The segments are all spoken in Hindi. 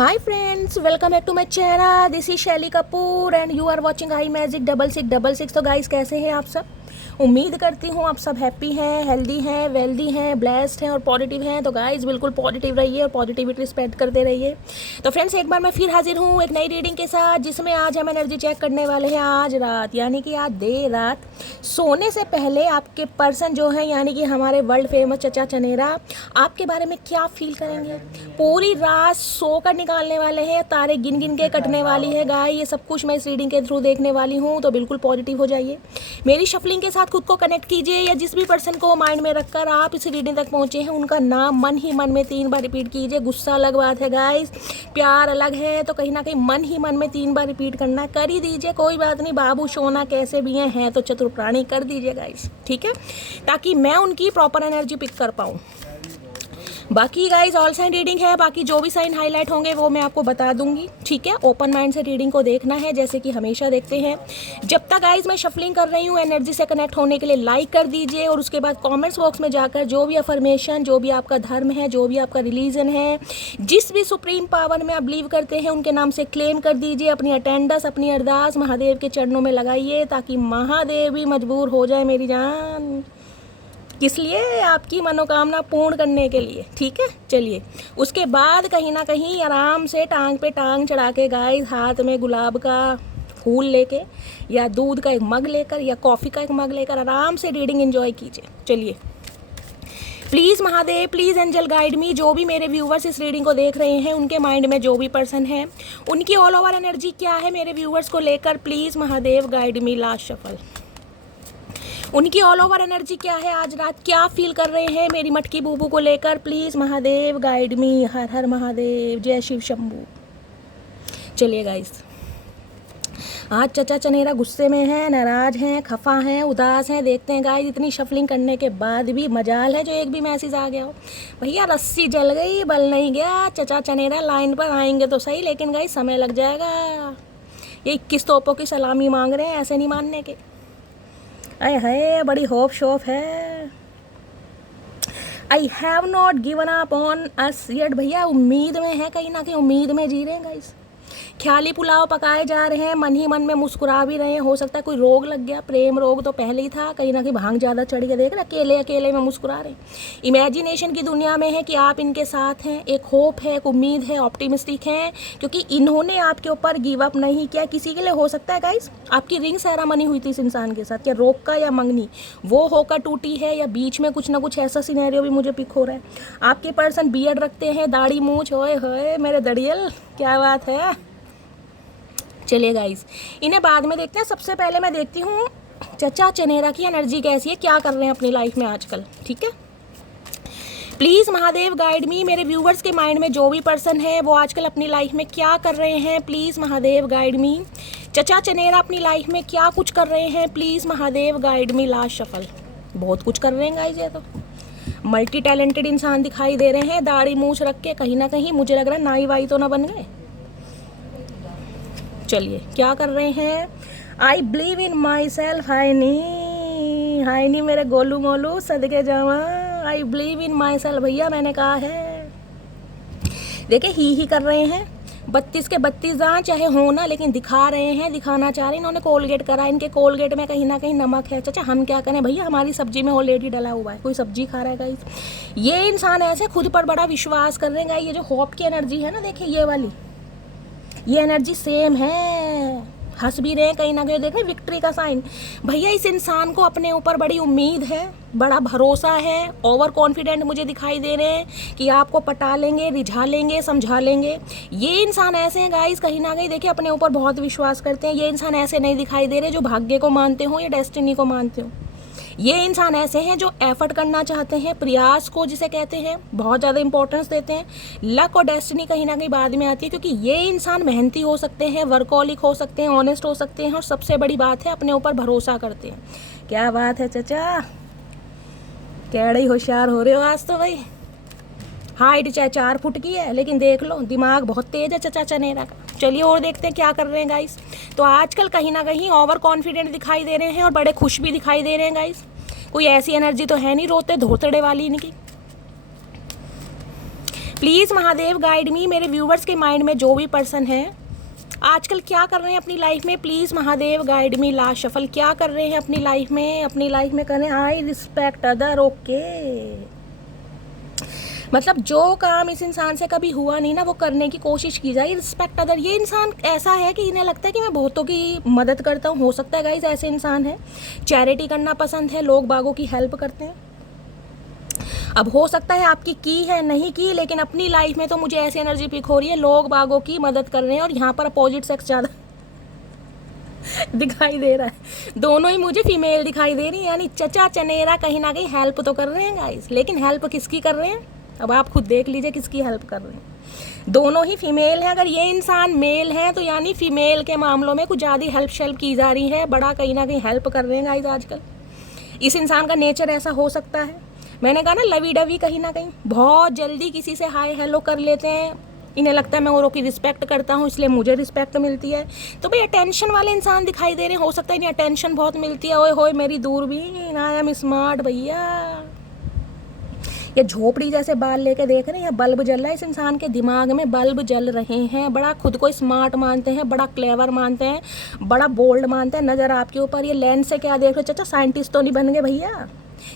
Hi friends, welcome back to my channel. This is Shelly Kapoor and you are watching I magic 6666। तो गाइस कैसे हैं आप सब? उम्मीद करती हूँ आप सब हैप्पी हैं, हेल्दी हैं, वेल्दी हैं, ब्लेस्ड हैं और पॉजिटिव हैं। तो गाइस बिल्कुल पॉजिटिव रहिए और पॉजिटिविटी स्प्रेड करते रहिए। तो फ्रेंड्स एक बार मैं फिर हाजिर हूँ एक नई रीडिंग के साथ, जिसमें आज हम एनर्जी चेक करने वाले हैं आज रात, यानी कि आज देर रात सोने से पहले आपके पर्सन जो है यानी कि हमारे वर्ल्ड फेमस चचा चनेरा आपके बारे में क्या फील करेंगे। पूरी रात सोकर निकालने वाले हैं, तारे गिन गिन के कटने वाली है गाय। ये सब कुछ मैं इस रीडिंग के थ्रू देखने वाली हूँ, तो बिल्कुल पॉजिटिव हो जाइए। मेरी शफलिंग के साथ खुद को कनेक्ट कीजिए, या जिस भी पर्सन को माइंड में रखकर आप इस रीडिंग तक पहुँचे हैं उनका नाम मन ही मन में 3 बार रिपीट कीजिए। गुस्सा अलग बात है गाइस, प्यार अलग है, तो कहीं ना कहीं मन ही मन में 3 बार रिपीट करना कर ही दीजिए। कोई बात नहीं, बाबू सोना कैसे भी हैं तो चतुर प्राणी कर दीजिए गाइस, ठीक है, ताकि मैं उनकी प्रॉपर एनर्जी पिक कर पाऊँ। बाकी गाइज ऑल साइन रीडिंग है, बाकी जो भी साइन हाईलाइट होंगे वो मैं आपको बता दूंगी, ठीक है। ओपन माइंड से रीडिंग को देखना है जैसे कि हमेशा देखते हैं। जब तक गाइज मैं शफलिंग कर रही हूँ एनर्जी से कनेक्ट होने के लिए लाइक कर दीजिए, और उसके बाद कमेंट्स बॉक्स में जाकर जो भी अफर्मेशन, जो भी आपका धर्म है, जो भी आपका रिलीजन है, जिस भी सुप्रीम पावर में आप बिलीव करते हैं उनके नाम से क्लेम कर दीजिए। अपनी अटेंडेंस, अपनी अरदास महादेव के चरणों में लगाइए, ताकि महादेव भी मजबूर हो जाए मेरी जान, किस लिए, आपकी मनोकामना पूर्ण करने के लिए, ठीक है। चलिए उसके बाद कहीं ना कहीं आराम से टांग पे टांग चढ़ा के गाइस, हाथ में गुलाब का फूल लेके या दूध का एक मग लेकर या कॉफ़ी का एक मग लेकर आराम से रीडिंग एंजॉय कीजिए। चलिए please Mahadev, please angel guide me. जो भी मेरे व्यूवर्स इस रीडिंग को देख रहे हैं उनके माइंड में जो भी पर्सन है उनकी ऑल ओवर एनर्जी क्या है मेरे व्यूवर्स को लेकर, please Mahadev guide me. Last shuffle, उनकी ऑल ओवर एनर्जी क्या है, आज रात क्या फील कर रहे हैं मेरी मटकी बूबू को लेकर, प्लीज़ महादेव गाइड मी। हर हर महादेव, जय शिव शंभू। चलिए गाइस, आज चचा चनेरा गुस्से में हैं, नाराज हैं, खफा हैं, उदास हैं। देखते हैं गाइस, इतनी शफलिंग करने के बाद भी मजाल है जो एक भी मैसेज आ गया हो। भैया रस्सी जल गई, बल नहीं गया, चचा चनेरा लाइन पर आएंगे तो सही, लेकिन गाइस समय लग जाएगा। ये 21 तोपों की सलामी मांग रहे हैं, ऐसे नहीं मानने के। अय है, बड़ी होप शोप है। I have not given up on us yet. भैया उम्मीद में है, कहीं ना कहीं उम्मीद में जी रहे हैं गाइस। ख्याली पुलाव पकाए जा रहे हैं, मन ही मन में मुस्कुरा भी रहे हैं। हो सकता है कोई रोग लग गया, प्रेम रोग तो पहले ही था, कहीं ना कहीं भांग ज़्यादा चढ़ के देख रहे, अकेले अकेले में मुस्कुरा रहे। इमेजिनेशन की दुनिया में है कि आप इनके साथ हैं, एक होप है, एक उम्मीद है, ऑप्टिमिस्टिक हैं, क्योंकि इन्होंने आपके ऊपर गिव अप नहीं किया। किसी के लिए हो सकता है गाइस आपकी रिंग सेरेमनी हुई थी इस इंसान के साथ, क्या रोक का या मंगनी वो होकर टूटी है, या बीच में कुछ ना कुछ ऐसा सिनेरियो भी मुझे पिक हो रहा है। आपके पर्सन बियर्ड रखते हैं, दाढ़ी मूंछ, ओए होए मेरे दड़ियल, क्या बात है। चलिए गाइस, इन्हें बाद में देखते हैं। सबसे पहले मैं देखती हूँ चचा चनेरा की एनर्जी कैसी है, क्या कर रहे हैं अपनी लाइफ में आजकल, ठीक है। Please Mahadev guide me. मेरे व्यूवर्स के माइंड में जो भी पर्सन है वो आजकल अपनी लाइफ में क्या कर रहे हैं, प्लीज़ महादेव गाइड मी। चचा चनेरा अपनी लाइफ में क्या कुछ कर रहे हैं, please Mahadev guide me. Last shuffle, बहुत कुछ कर रहे हैं गाइस, ये तो मल्टी टैलेंटेड इंसान दिखाई दे रहे हैं, दाढ़ी मूछ रख के। कहीं ना कहीं मुझे लग रहा है नाई वाई तो ना बन गए। चलिए क्या कर रहे हैं, I believe in my self. हाय नी मेरे गोलू मोलू सदके जावा, I believe in my self. भैया मैंने कहा है, देखिए ही कर रहे हैं, 32 के 32 दांत चाहे हो ना, लेकिन दिखा रहे हैं, दिखाना चाह रहे हैं। इन्होंने कोलगेट करा, इनके कोलगेट में कहीं ना कहीं नमक है। चाचा हम क्या करें भैया, हमारी सब्जी में ऑलरेडी डला हुआ है, कोई सब्जी खा रहा है गाइस। ये इंसान ऐसे खुद पर बड़ा विश्वास कर रहे हैं गाइस। ये जो होप की एनर्जी है ना, देखिए ये वाली, ये एनर्जी सेम है, हंस भी रहे हैं कहीं ना कहीं, देखें विक्ट्री का साइन। भैया इस इंसान को अपने ऊपर बड़ी उम्मीद है, बड़ा भरोसा है, ओवर कॉन्फिडेंट मुझे दिखाई दे रहे हैं कि आपको पटा लेंगे, रिझा लेंगे, समझा लेंगे। ये इंसान ऐसे हैं गाइस, कहीं ना कहीं देखिए अपने ऊपर बहुत विश्वास करते हैं। ये इंसान ऐसे नहीं दिखाई दे रहे जो भाग्य को मानते हो या डेस्टिनी को मानते हो। ये इंसान ऐसे हैं जो एफर्ट करना चाहते हैं, प्रयास को जिसे कहते हैं बहुत ज़्यादा इंपॉर्टेंस देते हैं। लक और डेस्टिनी कहीं ना कहीं बाद में आती है, क्योंकि ये इंसान मेहनती हो सकते हैं, वर्कहॉलिक हो सकते हैं, ऑनेस्ट हो सकते हैं, और सबसे बड़ी बात है अपने ऊपर भरोसा करते हैं। क्या बात है चचा, कैड़े होशियार हो रहे हो आज तो भाई। हाइट चाहे 4 फुट की है, लेकिन देख लो दिमाग बहुत तेज है चचा चनेरा का। चलिए और देखते हैं क्या कर रहे हैं गाइस। तो आजकल कहीं ना कहीं ओवर कॉन्फिडेंट दिखाई दे रहे हैं और बड़े खुश भी दिखाई दे रहे हैं गाइस। कोई ऐसी एनर्जी तो है नहीं रोते धोतड़े वाली इनकी। प्लीज़ महादेव गाइड मी, मेरे व्यूवर्स के माइंड में जो भी पर्सन है आजकल क्या कर रहे हैं अपनी लाइफ में, please Mahadev guide me. Last shuffle क्या कर रहे हैं अपनी लाइफ में कर रहे हैं आई रिस्पेक्ट अदर। ओके, मतलब जो काम इस इंसान से कभी हुआ नहीं ना वो करने की कोशिश की जाए। रिस्पेक्ट अदर, ये इंसान ऐसा है कि इन्हें लगता है कि मैं बहुतों की मदद करता हूँ। हो सकता है गाइस ऐसे इंसान है, चैरिटी करना पसंद है, लोग बागों की हेल्प करते हैं। अब हो सकता है आपकी की है नहीं की, लेकिन अपनी लाइफ में तो मुझे ऐसी एनर्जी पिक हो रही है, लोग बागों की मदद कर रहे हैं। और यहाँ पर अपोजिट सेक्स ज़्यादा दिखाई दे रहा है, दोनों ही मुझे फीमेल दिखाई दे रही है, यानी चचा चनेरा कहीं ना कहीं हेल्प तो कर रहे हैं गाइस, लेकिन हेल्प किसकी कर रहे हैं अब आप खुद देख लीजिए किसकी हेल्प कर रहे हैं। दोनों ही फीमेल हैं। अगर ये इंसान मेल है तो यानी फीमेल के मामलों में कुछ ज़्यादा हेल्प की जा रही है, बड़ा कहीं ना कहीं हेल्प कर रहे हैं गाइस आजकल। इस इंसान का नेचर ऐसा हो सकता है, मैंने कहा ना लवी डवी, कहीं ना कहीं बहुत जल्दी किसी से हाय हेलो कर लेते हैं। इन्हें लगता है मैं औरों की रिस्पेक्ट करता हूँ इसलिए मुझे रिस्पेक्ट मिलती है। तो भाई अटेंशन वाले इंसान दिखाई दे रहे हैं, हो सकता है इन्हें अटेंशन बहुत मिलती है। ओए होए मेरी दूरबीन, आई एम स्मार्ट भैया। ये झोपड़ी जैसे बाल लेके देख रहे हैं, या बल्ब जल रहा है इस इंसान के दिमाग में, बल्ब जल रहे हैं। बड़ा खुद को स्मार्ट मानते हैं, बड़ा क्लेवर मानते हैं, बड़ा बोल्ड मानते हैं। नज़र आपके ऊपर ये लेंस से क्या देख रहे हो? चाचा साइंटिस्ट तो नहीं बन गए भैया?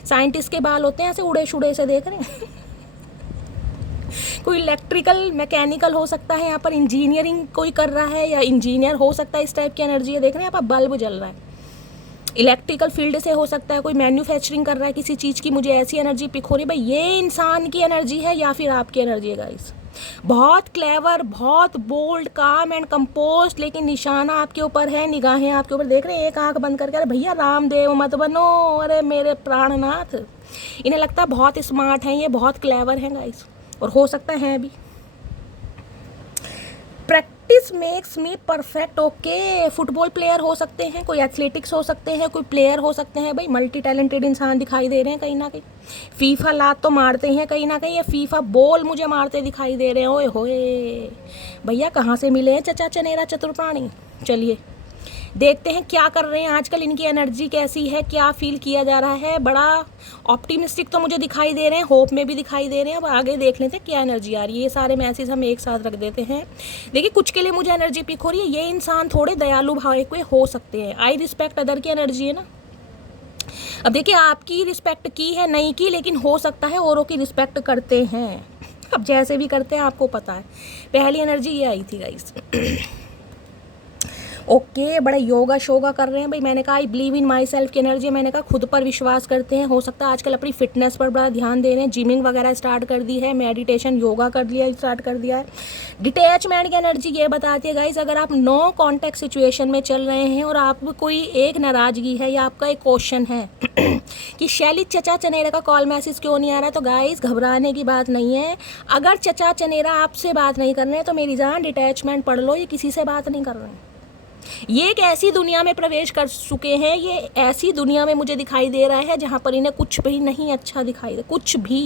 साइंटिस्ट के बाल होते हैं ऐसे उड़े शुड़े से, देख रहे हैं कोई इलेक्ट्रिकल मैकेनिकल हो सकता है, यहाँ पर इंजीनियरिंग कोई कर रहा है या इंजीनियर हो सकता है, इस टाइप की एनर्जी है। देख रहे हैं यहाँ पर बल्ब जल रहा है, इलेक्ट्रिकल फील्ड से हो सकता है, कोई मैन्युफैक्चरिंग कर रहा है किसी चीज़ की। मुझे ऐसी एनर्जी पिक हो रही है भाई, ये इंसान की एनर्जी है या फिर आपकी एनर्जी है गाइस। बहुत क्लेवर, बहुत बोल्ड, काम एंड कंपोस्ट, लेकिन निशाना आपके ऊपर है, निगाहें आपके ऊपर। देख रहे हैं एक आंख बंद करके, अरे भैया रामदेव मत बनो, अरे मेरे प्राणनाथ। इन्हें लगता है बहुत स्मार्ट हैं ये, बहुत क्लेवर हैं गाइस, और हो सकता है भी। Practice makes me perfect. Okay, football player हो सकते हैं, कोई एथलेटिक्स हो सकते हैं, कोई प्लेयर हो सकते हैं भाई, मल्टी टैलेंटेड इंसान दिखाई दे रहे हैं कहीं ना कहीं। फीफा लात तो मारते हैं कहीं ना कहीं, या फीफा बॉल मुझे मारते दिखाई दे रहे हैं। ओए होए भैया कहाँ से मिले हैं चचा चनेरा चतुर प्राणी। चलिए देखते हैं क्या कर रहे हैं आजकल, इनकी एनर्जी कैसी है, क्या फील किया जा रहा है। बड़ा ऑप्टिमिस्टिक तो मुझे दिखाई दे रहे हैं, होप में भी दिखाई दे रहे हैं। अब आगे देख लेते हैं क्या एनर्जी आ रही है। ये सारे मैसेज हम एक साथ रख देते हैं। देखिए कुछ के लिए मुझे एनर्जी पिक हो रही है, ये इंसान थोड़े दयालु भाव के हो सकते हैं। आई रिस्पेक्ट अदर की एनर्जी है ना। अब देखिए आपकी रिस्पेक्ट की है नहीं की, लेकिन हो सकता है औरों की रिस्पेक्ट करते हैं। अब जैसे भी करते हैं आपको पता है। पहली एनर्जी ये आई थी गाइस। ओके, बड़ा योगा शोगा कर रहे हैं भाई। मैंने कहा I believe in my self की एनर्जी, मैंने कहा खुद पर विश्वास करते हैं। हो सकता है आजकल अपनी फिटनेस पर बड़ा ध्यान दे रहे हैं, जिमिंग वगैरह स्टार्ट कर दी है, मेडिटेशन योगा कर लिया स्टार्ट कर दिया है। डिटैचमेंट की एनर्जी ये बताती है गाइज, अगर आप नो कॉन्टैक्ट सिचुएशन में चल रहे हैं और आप कोई एक नाराज़गी है या आपका एक क्वेश्चन है कि शैली चचा चनेरा का कॉल मैसेज क्यों नहीं आ रहा है, तो गाइज घबराने की बात नहीं है। अगर चचा चनेरा आपसे बात नहीं कर रहे हैं तो मेरी जान डिटैचमेंट पढ़ लो, ये किसी से बात नहीं कर रहे हैं। ये एक ऐसी दुनिया में प्रवेश कर चुके हैं, ये ऐसी दुनिया में मुझे दिखाई दे रहा है जहाँ पर इन्हें कुछ भी नहीं अच्छा दिखाई दे, कुछ भी।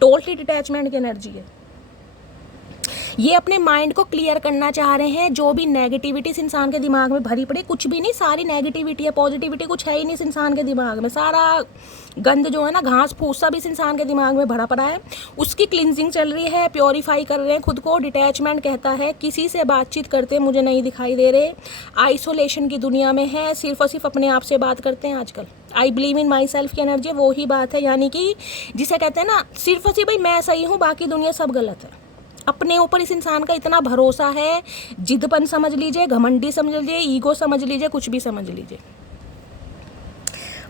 टोटली डिटैचमेंट की एनर्जी है। ये अपने माइंड को क्लियर करना चाह रहे हैं, जो भी नेगेटिविटी इस इंसान के दिमाग में भरी पड़ी, कुछ भी नहीं, सारी नेगेटिविटी है, पॉजिटिविटी कुछ है ही नहीं इस इंसान के दिमाग में। सारा गंद जो है ना, घास फूस सब इस इंसान के दिमाग में भरा पड़ा है, उसकी क्लिनजिंग चल रही है, प्योरीफाई कर रहे हैं खुद को। डिटैचमेंट कहता है किसी से बातचीत करते मुझे नहीं दिखाई दे रहे, आइसोलेशन की दुनिया में है, सिर्फ और सिर्फ अपने आप से बात करते हैं आजकल। I believe in my self की एनर्जी वो ही बात है, यानी कि जिसे कहते हैं ना सिर्फ और सिर्फ भाई मैं सही हूँ, बाकी दुनिया सब गलत है। अपने ऊपर इस इंसान का इतना भरोसा है, जिद्दपन समझ लीजिए, घमंडी समझ लीजिए, ईगो समझ लीजिए, कुछ भी समझ लीजिए।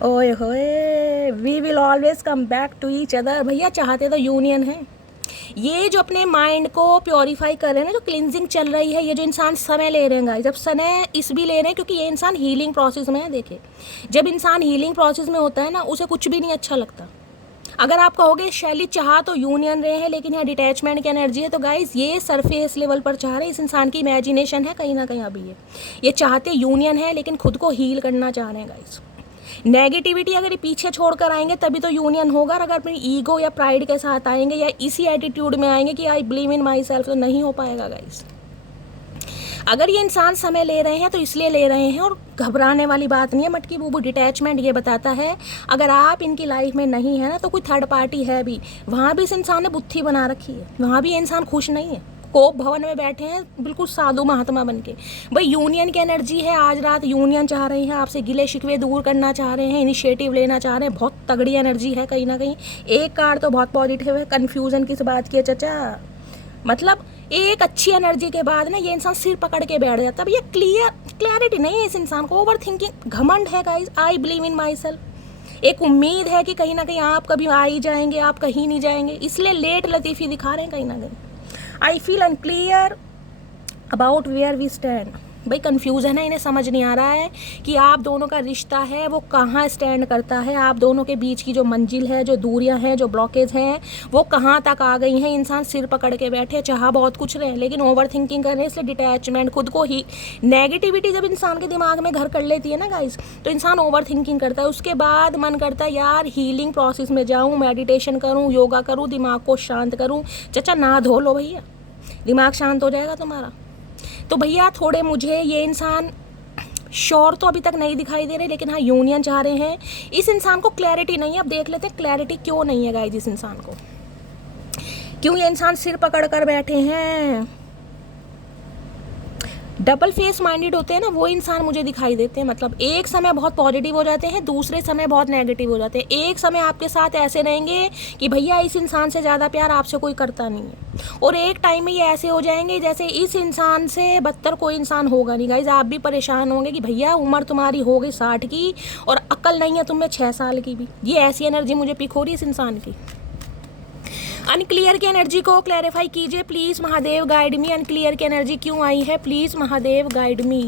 ओए होए, we will always come back to each other. भैया चाहते तो यूनियन है। ये जो अपने माइंड को प्योरीफाई कर रहे हैं ना, जो क्लिनजिंग चल रही है, ये जो इंसान समय ले रहे हैं गाइस, जब समय इस भी ले रहे हैं क्योंकि ये इंसान हीलिंग प्रोसेस में है। देखिए जब इंसान हीलिंग प्रोसेस में होता है ना, उसे कुछ भी नहीं अच्छा लगता। अगर आप कहोगे शैली चाह तो यूनियन रहे हैं, लेकिन यहाँ डिटैचमेंट की एनर्जी है, तो गाइस ये सरफेस लेवल पर चाह रहे हैं। इस इंसान की इमेजिनेशन है कहीं ना कहीं अभी ये चाहते यूनियन है, लेकिन खुद को हील करना चाह रहे हैं गाइस। नेगेटिविटी अगर ये पीछे छोड़ कर आएंगे तभी तो यूनियन होगा। अगर अपनी ईगो या प्राइड के साथ आएंगे या इसी एटीट्यूड में आएंगे कि I believe in my self, तो नहीं हो पाएगा गाइस। अगर ये इंसान समय ले रहे हैं तो इसलिए ले रहे हैं, और घबराने वाली बात नहीं है मटकी बूबू। डिटैचमेंट ये बताता है अगर आप इनकी लाइफ में नहीं है ना तो कोई थर्ड पार्टी है भी, वहाँ भी इस इंसान ने बुत्थी बना रखी है, वहाँ भी ये इंसान खुश नहीं है। कोप भवन में बैठे हैं बिल्कुल साधु महात्मा बन के। भाई यूनियन की एनर्जी है, आज रात यूनियन चाह रही है आपसे, गिले शिकवे दूर करना चाह रहे हैं, इनिशिएटिव लेना चाह रहे हैं, बहुत तगड़ी एनर्जी है कहीं ना कहीं। एक कार्ड तो बहुत पॉजिटिव है, कन्फ्यूज़न किस बात की है चाचा, मतलब एक अच्छी एनर्जी के बाद ना ये इंसान सिर पकड़ के बैठ जाता है। ये क्लियरिटी नहीं है इस इंसान को, ओवर थिंकिंग, घमंड है guys. I believe in my self, एक उम्मीद है कि कहीं ना कहीं आप कभी आ ही जाएंगे, आप कहीं नहीं जाएंगे, इसलिए लेट लतीफ़ी दिखा रहे हैं कहीं ना कहीं। I feel unclear about where we stand. भाई कन्फ्यूज़न है, इन्हें समझ नहीं आ रहा है कि आप दोनों का रिश्ता है वो कहाँ स्टैंड करता है, आप दोनों के बीच की जो मंजिल है, जो दूरियां हैं, जो ब्लॉकेज हैं, वो कहाँ तक आ गई हैं। इंसान सिर पकड़ के बैठे, चाह बहुत कुछ रहे लेकिन ओवर थिंकिंग कर रहे हैं, इसलिए डिटैचमेंट, खुद को ही नेगेटिविटी जब इंसान के दिमाग में घर कर लेती है ना गाइस, तो इंसान ओवर थिंकिंग करता है। उसके बाद मन करता है यार हीलिंग प्रोसेस में जाऊँ, मेडिटेशन करूँ, योगा करूँ, दिमाग को शांत करूँ। चाचा ना धो लो भैया, दिमाग शांत हो जाएगा तुम्हारा। तो भैया थोड़े मुझे ये इंसान श्योर तो अभी तक नहीं दिखाई दे रहे, लेकिन हाँ यूनियन चाह रहे हैं। इस इंसान को क्लैरिटी नहीं है। अब देख लेते हैं क्लैरिटी क्यों नहीं है गाइस इस इंसान को, क्यों ये इंसान सिर पकड़ कर बैठे हैं। डबल फेस माइंडेड होते हैं ना वो इंसान मुझे दिखाई देते हैं, मतलब एक समय बहुत पॉजिटिव हो जाते हैं, दूसरे समय बहुत नेगेटिव हो जाते हैं। एक समय आपके साथ ऐसे रहेंगे कि भैया इस इंसान से ज़्यादा प्यार आपसे कोई करता नहीं है, और एक टाइम में ये ऐसे हो जाएंगे जैसे इस इंसान से बदतर कोई इंसान होगा नहीं। गाइज आप भी परेशान होंगे कि भैया उम्र तुम्हारी हो गई 60 की और अक्ल नहीं है तुम्हें 6 साल की भी। ये ऐसी एनर्जी मुझे पिक हो रही है इस इंसान की। अनक्लियर की एनर्जी को क्लैरिफाई कीजिए please Mahadev guide me. Unclear की एनर्जी क्यों आई है please Mahadev guide me.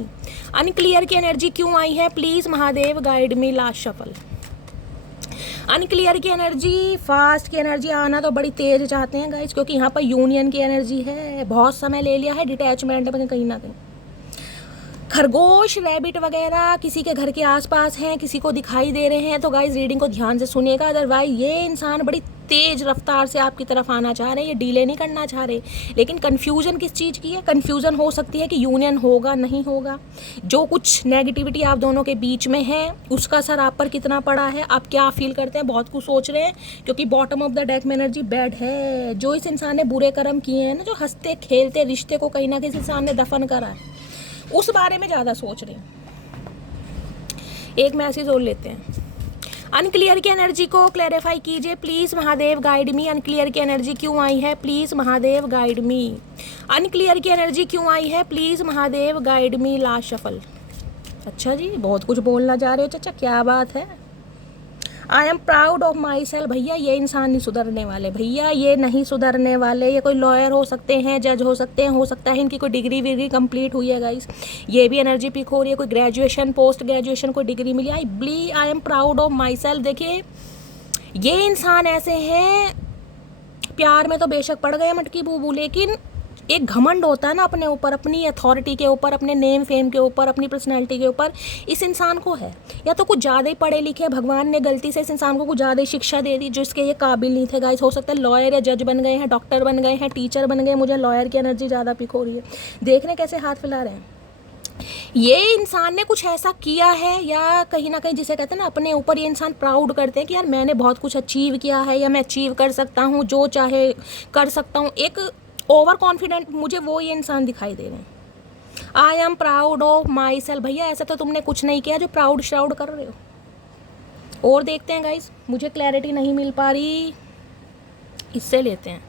Unclear की एनर्जी क्यों आई है please Mahadev guide me. Last shuffle. Unclear की एनर्जी, फास्ट की एनर्जी आना तो बड़ी तेज चाहते हैं गाइज, क्योंकि यहाँ पर यूनियन की एनर्जी है। बहुत समय ले लिया है डिटैचमेंट में कहीं ना कहीं। खरगोश, रैबिट वगैरह किसी के घर के आसपास हैं, किसी को दिखाई दे रहे हैं, तो गाइस रीडिंग को ध्यान से सुनिएगा। अदरवाइज ये इंसान बड़ी तेज रफ्तार से आपकी तरफ आना चाह रहे हैं, ये डिले नहीं करना चाह रहे। लेकिन कन्फ्यूजन किस चीज़ की है? कन्फ्यूजन हो सकती है कि यूनियन होगा नहीं होगा। जो कुछ नेगेटिविटी आप दोनों के बीच में है उसका असर आप पर कितना पड़ा है, आप क्या फील करते हैं, बहुत कुछ सोच रहे हैं, क्योंकि बॉटम ऑफ द डेक में एनर्जी बैड है। जो इस इंसान ने बुरे कर्म किए हैं ना, जो हंसते खेलते रिश्ते को कहीं ना कहीं इस इंसान ने दफन करा है, उस बारे में ज़्यादा सोच रहे हैं। एक मैसेज और लेते हैं। अनक्लियर की एनर्जी को क्लैरिफाई कीजिए please Mahadev guide me. Unclear की एनर्जी क्यों आई है please Mahadev guide me. Unclear की एनर्जी क्यों आई है please Mahadev guide me. Last shuffle. अच्छा जी, बहुत कुछ बोलना जा रहे हो चाचा, क्या बात है। आई am proud of my self. भैया ये इंसान नहीं सुधरने वाले, भैया ये नहीं सुधरने वाले। ये कोई लॉयर हो सकते हैं, जज हो सकते हैं, हो सकता है इनकी कोई डिग्री विग्री कंप्लीट हुई है गाइस, ये भी एनर्जी पिक हो रही है। कोई ग्रेजुएशन, पोस्ट ग्रेजुएशन कोई डिग्री मिली। I am proud of myself. देखिए ये इंसान ऐसे हैं, प्यार में तो बेशक पड़ गए मटकी बूबू, लेकिन एक घमंड होता है ना अपने ऊपर, अपनी अथॉरिटी के ऊपर, अपने नेम फेम के ऊपर, अपनी पर्सनैलिटी के ऊपर, इस इंसान को है। या तो कुछ ज़्यादा ही पढ़े लिखे, भगवान ने गलती से इस इंसान को कुछ ज़्यादा ही शिक्षा दे दी जो इसके ये काबिल नहीं थे गाइस। हो सकता है लॉयर या जज बन गए हैं, डॉक्टर बन गए हैं, टीचर बन गए। मुझे लॉयर की एनर्जी ज़्यादा पिक हो रही है। देख रहे कैसे हाथ फैला रहे हैं। ये इंसान ने कुछ ऐसा किया है, या कहीं ना कहीं जिसे कहते हैं ना अपने ऊपर ये इंसान प्राउड करते हैं कि यार मैंने बहुत कुछ अचीव किया है, या मैं अचीव कर सकता हूँ, जो चाहे कर सकता हूँ। एक ओवर कॉन्फिडेंट मुझे वो ये इंसान दिखाई दे रहे हैं। I am proud of my self. भैया ऐसा तो तुमने कुछ नहीं किया जो प्राउड श्राउड कर रहे हो। और देखते हैं गाइस, मुझे क्लैरिटी नहीं मिल पा रही, इससे लेते हैं।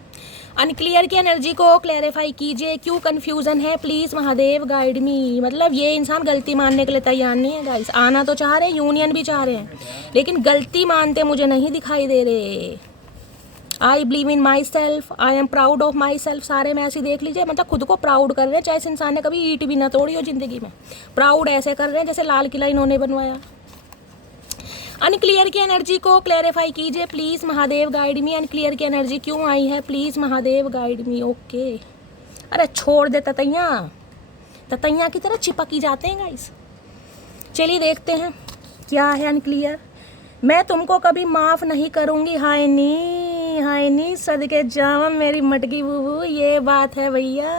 अनक्लियर की एनर्जी को क्लैरिफाई कीजिए, क्यों कन्फ्यूज़न है प्लीज़ महादेव गाइड मी। मतलब ये इंसान गलती मानने के लिए तैयार नहीं है गाइस। आना तो चाह रहे हैं, यूनियन भी चाह रहे हैं, लेकिन गलती मानते मुझे नहीं दिखाई दे रहे। I believe in my self, I am proud of my self. सारे में ऐसे देख लीजिए, मतलब खुद को प्राउड कर रहे हैं, चाहे इस इंसान ने कभी ईंट भी ना तोड़ी हो ज़िंदगी में। प्राउड ऐसे कर रहे हैं जैसे लाल किला इन्होंने बनवाया। अनक्लियर की एनर्जी को क्लैरिफाई कीजिए please Mahadev guide me. Unclear की एनर्जी क्यों आई है please Mahadev guide me. Okay, अरे छोड़ दे ततैया, ततैया की तरह चिपकी जाते हैं गाइस। चलिए देखते हैं क्या है अनक्लियर। मैं तुमको कभी माफ़ नहीं करूँगी। हाय नी सदके जावा मेरी मटकी बूबू, ये बात है भैया।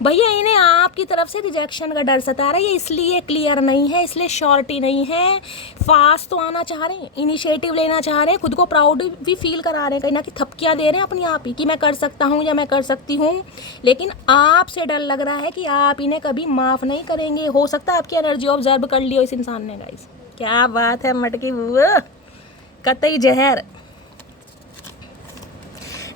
भैया इन्हें आपकी तरफ से रिजेक्शन का डर सता रहा है, ये इसलिए क्लियर नहीं है, इसलिए श्योरिटी नहीं है। फास्ट तो आना चाह रहे हैं, इनिशिएटिव लेना चाह रहे हैं, खुद को प्राउड भी फील करा रहे हैं, कहीं ना कहीं थपकियाँ दे रहे हैं अपनी आप ही कि मैं कर सकता हूँ या मैं कर सकती हूँ, लेकिन आपसे डर लग रहा है कि आप इन्हें कभी माफ़ नहीं करेंगे। हो सकता है आपकी एनर्जी ऑब्जर्व कर ली हो इस इंसान ने गाइस। क्या बात है मटकी बुआ, कतई जहर।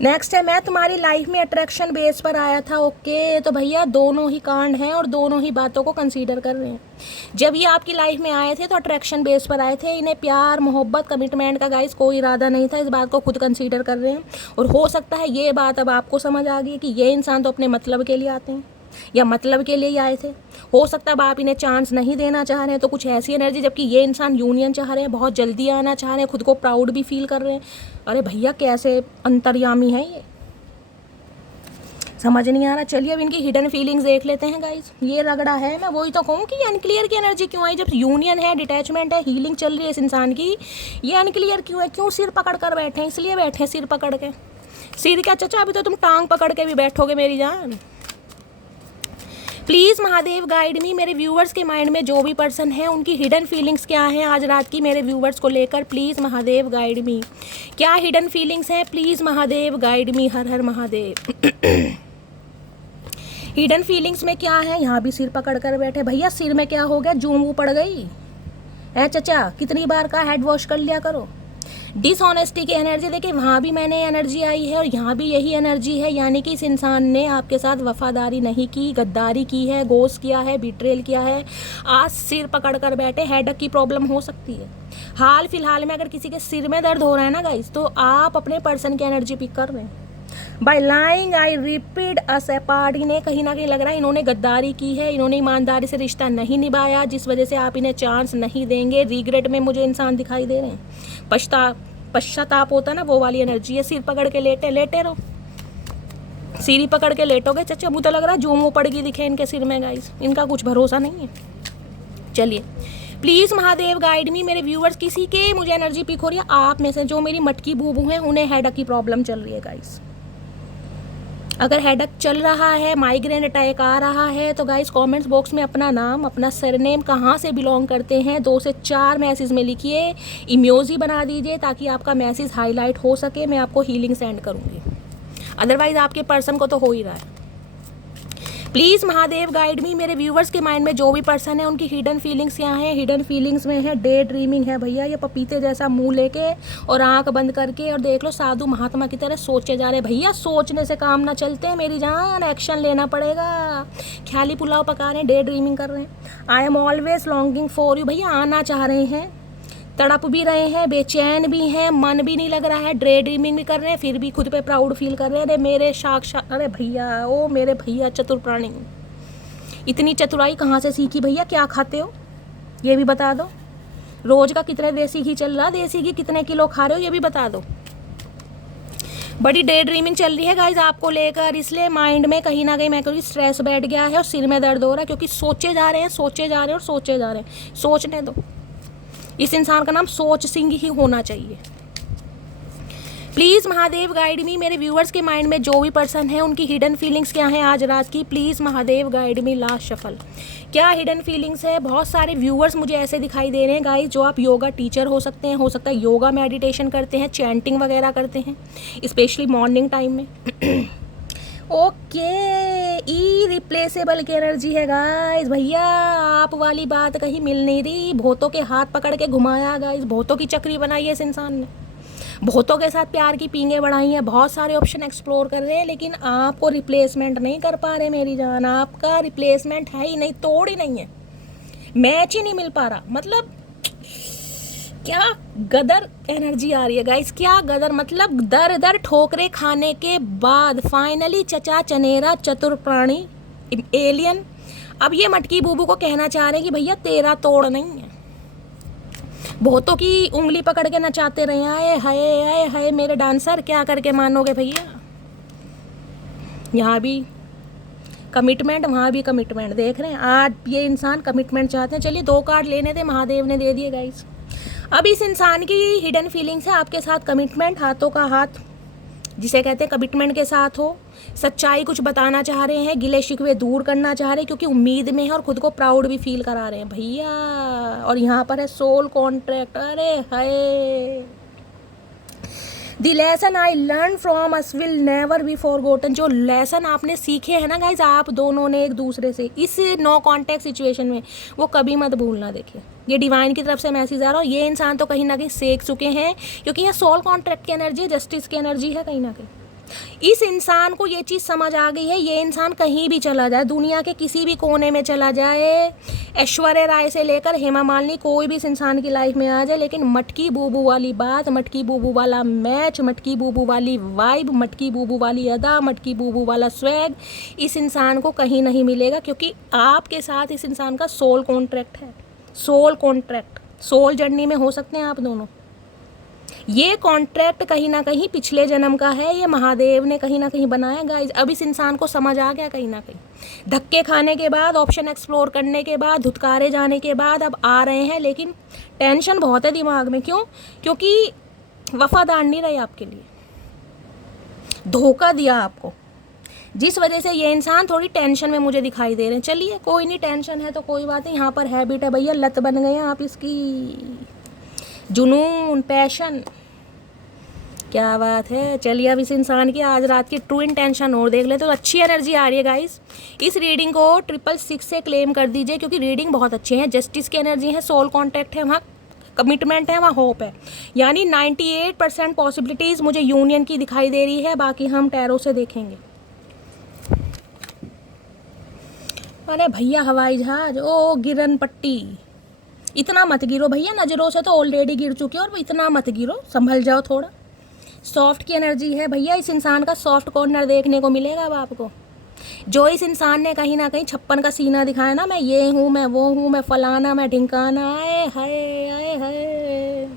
नेक्स्ट है, मैं तुम्हारी लाइफ में अट्रैक्शन बेस पर आया था। ओके, तो भैया दोनों ही कांड हैं और दोनों ही बातों को कंसीडर कर रहे हैं। जब ये आपकी लाइफ में आए थे तो अट्रैक्शन बेस पर आए थे, इन्हें प्यार मोहब्बत कमिटमेंट का गाइस कोई इरादा नहीं था, इस बात को खुद कंसीडर कर रहे हैं। और हो सकता है ये बात अब आपको समझ आ गई कि ये इंसान तो अपने मतलब के लिए आते हैं या मतलब के लिए ही आए थे। हो सकता है अब आप इन्हें चांस नहीं देना चाह रहे हैं, तो कुछ ऐसी एनर्जी, जबकि ये इंसान यूनियन चाह रहे हैं, बहुत जल्दी आना चाह रहे हैं, खुद को प्राउड भी फील कर रहे हैं। अरे भैया कैसे अंतर्यामी है ये, समझ नहीं आ रहा। चलिए अब इनकी हिडन फीलिंग्स देख लेते हैं गाइस। ये रगड़ा है, मैं वही तो कहूँ कि अनक्लियर की एनर्जी क्यों आई, जब यूनियन है, डिटैचमेंट है, हीलिंग चल रही है इस इंसान की, ये अनक्लियर क्यों है? क्यों सिर पकड़ कर बैठे हैं? इसलिए बैठे हैं सिर पकड़ के। सिर क्या चचा, अभी तो तुम टांग पकड़ के भी बैठोगे मेरी जान। प्लीज़ महादेव गाइड मी, मेरे व्यूवर्स के माइंड में जो भी पर्सन है उनकी हिडन फीलिंग्स क्या हैं आज रात की मेरे व्यूवर्स को लेकर। प्लीज़ महादेव गाइड मी, क्या हिडन फीलिंग्स हैं? Please Mahadev guide me. Her her Mahadev. Hidden feelings में क्या है? यहाँ भी सिर पकड़ कर बैठे। भैया सिर में क्या हो गया, जूं पड़ गई है चचा? कितनी बार का हेड वॉश कर लिया करो। डिसऑनेस्टी की एनर्जी देखिए, वहाँ भी मैंने एनर्जी आई है और यहाँ भी यही एनर्जी है, यानी कि इस इंसान ने आपके साथ वफादारी नहीं की, गद्दारी की है, गोस्ट किया है, बिट्रेल किया है। आज सिर पकड़ कर बैठे, हेडेक की प्रॉब्लम हो सकती है। हाल फिलहाल में अगर किसी के सिर में दर्द हो रहा है ना गाइस, तो आप अपने पर्सन की एनर्जी पिक कर रहे हैं। Bye lying I repeat us apart, इन्हें कहीं ना कहीं लग रहा है इन्होंने गद्दारी की है, इन्होंने ईमानदारी से रिश्ता नहीं निभाया, जिस वजह से आप इन्हें चांस नहीं देंगे। रिग्रेट में मुझे इंसान दिखाई दे रहे हैं, पश्चाताप होता ना, वो वाली एनर्जी है। सिर पकड़ के लेटे रहो, सिर पकड़ के लेटोगे चचा, मुझे तो लग रहा है जो मुँह पड़ गई दिखे इनके सिर में गाइस, इनका कुछ भरोसा नहीं है। चलिए प्लीज़ महादेव गाइड मी, मेरे व्यूवर्स किसी के मुझे एनर्जी पिक हो रही है आप में से, जो मेरी मटकी बूबू हैं उन्हें हेडेक की प्रॉब्लम चल रही है गाइस। अगर हेडेक चल रहा है, माइग्रेन अटैक आ रहा है, तो गाइस कमेंट्स बॉक्स में अपना नाम, अपना सरनेम, कहाँ से बिलोंग करते हैं, 2 से 4 मैसेज में लिखिए, इमोजी बना दीजिए ताकि आपका मैसेज हाईलाइट हो सके, मैं आपको हीलिंग सेंड करूँगी। अदरवाइज़ आपके पर्सन को तो हो ही रहा है। प्लीज़ महादेव गाइड मी, मेरे व्यूवर्स के माइंड में जो भी पर्सन है उनकी हिडन फीलिंग्स क्या हैं। हिडन फीलिंग्स में है डे ड्रीमिंग है भैया, ये पपीते जैसा मुंह लेके और आंख बंद करके और देख लो साधु महात्मा की तरह सोचे जा रहे हैं। भैया सोचने से काम ना चलते हैं मेरी जान, एक्शन लेना पड़ेगा। ख्याली पुलाव पका रहे हैं, डे ड्रीमिंग कर रहे हैं। I am always longing for you, भैया आना चाह रहे हैं, तड़प भी रहे हैं, बेचैन भी हैं, मन भी नहीं लग रहा है, डे ड्रीमिंग भी कर रहे हैं, फिर भी खुद पे प्राउड फील कर रहे हैं। अरे मेरे साक्षात, अरे भैया, ओ मेरे भैया चतुर प्राणी, इतनी चतुराई कहाँ से सीखी भैया? क्या खाते हो ये भी बता दो। रोज का कितने देसी घी चल रहा, देसी घी कितने किलो खा रहे हो ये भी बता दो। बड़ी डे ड्रीमिंग चल रही है गाइज आपको लेकर, इसलिए माइंड में कहीं ना कहीं मैं कहूँगी स्ट्रेस बैठ गया है और सिर में दर्द हो रहा है, क्योंकि सोचे जा रहे हैं, सोचे जा रहे हैं और सोचे जा रहे हैं। सोचने दो, इस इंसान का नाम सोच सिंह ही होना चाहिए। प्लीज़ महादेव गाइड मी, मेरे व्यूअर्स के माइंड में जो भी पर्सन है उनकी हिडन फीलिंग्स क्या हैं आज रात की। Please Mahadev guide me. Last shuffle, क्या हिडन फीलिंग्स है? बहुत सारे व्यूअर्स मुझे ऐसे दिखाई दे रहे हैं गाइस, जो आप योगा टीचर हो सकते हैं, हो सकता है योगा मेडिटेशन करते हैं, चैंटिंग वगैरह करते हैं, स्पेशली मॉर्निंग टाइम में। ओके, इरिप्लेसेबल की एनर्जी है गाइस। भैया आप वाली बात कहीं मिल नहीं रही, भूतों के हाथ पकड़ के घुमाया गाइस, भूतों की चक्री बनाई है इस इंसान ने, भूतों के साथ प्यार की पींगे बढ़ाई हैं, बहुत सारे ऑप्शन एक्सप्लोर कर रहे हैं, लेकिन आपको रिप्लेसमेंट नहीं कर पा रहे मेरी जान। आपका रिप्लेसमेंट है ही नहीं, तोड़ ही नहीं है, मैच ही नहीं मिल पा रहा। मतलब क्या गदर एनर्जी आ रही है गाइस, क्या गदर, मतलब दर दर ठोकरे खाने के बाद फाइनली चचा चनेरा चतुर प्राणी एलियन अब ये मटकी बूबू को कहना चाह रहे हैं कि भैया तेरा तोड़ नहीं है। बहुतों की उंगली पकड़ के नचाते रहे, आए हाय आए हाय मेरे डांसर, क्या करके मानोगे भैया? यहाँ भी कमिटमेंट, वहाँ भी कमिटमेंट, देख रहे हैं आज ये इंसान कमिटमेंट चाहते हैं। चलिए 2 कार्ड लेने थे, महादेव ने दे दिए गाइस। अब इस इंसान की हिडन फीलिंग्स है आपके साथ कमिटमेंट, हाथों का हाथ जिसे कहते हैं कमिटमेंट के साथ हो, सच्चाई कुछ बताना चाह रहे हैं, गिले शिकवे दूर करना चाह रहे हैं क्योंकि उम्मीद में है और खुद को प्राउड भी फील करा रहे हैं भैया। और यहाँ पर है सोल कॉन्ट्रैक्ट। अरे हाय, the lesson I learn from us will never be forgotten. जो लेसन आपने सीखे हैं ना गाइज आप दोनों ने एक दूसरे से इस नो कॉन्टैक्ट सिचुएशन में, वो कभी मत भूलना। देखिए ये डिवाइन की तरफ से मैसेज आ रहा है और ये इंसान तो कहीं ना कहीं सीख चुके हैं क्योंकि ये सोल कॉन्ट्रैक्ट की एनर्जी है, जस्टिस की एनर्जी है। कहीं ना कहीं इस इंसान को ये चीज़ समझ आ गई है, ये इंसान कहीं भी चला जाए, दुनिया के किसी भी कोने में चला जाए, ऐश्वर्या राय से लेकर हेमा मालिनी, कोई भी इस इंसान की लाइफ में आ जाए, लेकिन मटकी बूबू वाली बात, मटकी बूबू वाला मैच, मटकी बूबू वाली वाइब, मटकी बूबू वाली अदा, मटकी बूबू वाला स्वैग इस इंसान को कहीं नहीं मिलेगा क्योंकि आपके साथ इस इंसान का सोल कॉन्ट्रैक्ट है। सोल कॉन्ट्रैक्ट, सोल जर्नी में हो सकते हैं आप दोनों। ये कॉन्ट्रैक्ट कहीं ना कहीं पिछले जन्म का है, ये महादेव ने कहीं ना कहीं बनाया गाइज। अब इस इंसान को समझ आ गया कहीं ना कहीं, धक्के खाने के बाद, ऑप्शन एक्सप्लोर करने के बाद, धुतकारे जाने के बाद अब आ रहे हैं, लेकिन टेंशन बहुत है दिमाग में। क्यों? क्योंकि वफादार नहीं रहे आपके लिए, धोखा दिया आपको, जिस वजह से ये इंसान थोड़ी टेंशन में मुझे दिखाई दे रहे हैं। चलिए कोई नहीं, टेंशन है तो कोई बात नहीं, यहाँ पर हैबिट है भैया, लत बन गए हैं आप इसकी, जुनून, पैशन, क्या बात है। चलिए अब इस इंसान की आज रात की ट्रू इंटेंशन और देख ले। तो अच्छी एनर्जी आ रही है गाइस, इस रीडिंग को 666 से क्लेम कर दीजिए क्योंकि रीडिंग बहुत अच्छी है। जस्टिस की एनर्जी है, सोल कॉन्टैक्ट है, वहाँ कमिटमेंट है, वहाँ होप है, यानी 98% पॉसिबिलिटीज़ मुझे यूनियन की दिखाई दे रही है। बाकी हम टैरो से देखेंगे। अरे भैया हवाई जहाज, ओ गिरन पट्टी, इतना मत गिरो भैया, नज़रों से तो ऑलरेडी गिर चुके हो और इतना मत गिरो, संभल जाओ थोड़ा। सॉफ्ट की एनर्जी है भैया, इस इंसान का सॉफ्ट कॉर्नर देखने को मिलेगा अब आपको। जो इस इंसान ने कहीं ना कहीं 56 का सीना दिखाया ना, मैं ये हूँ, मैं वो हूँ, मैं फलाना, मैं ढिंकाना, आए हाय आए हाय,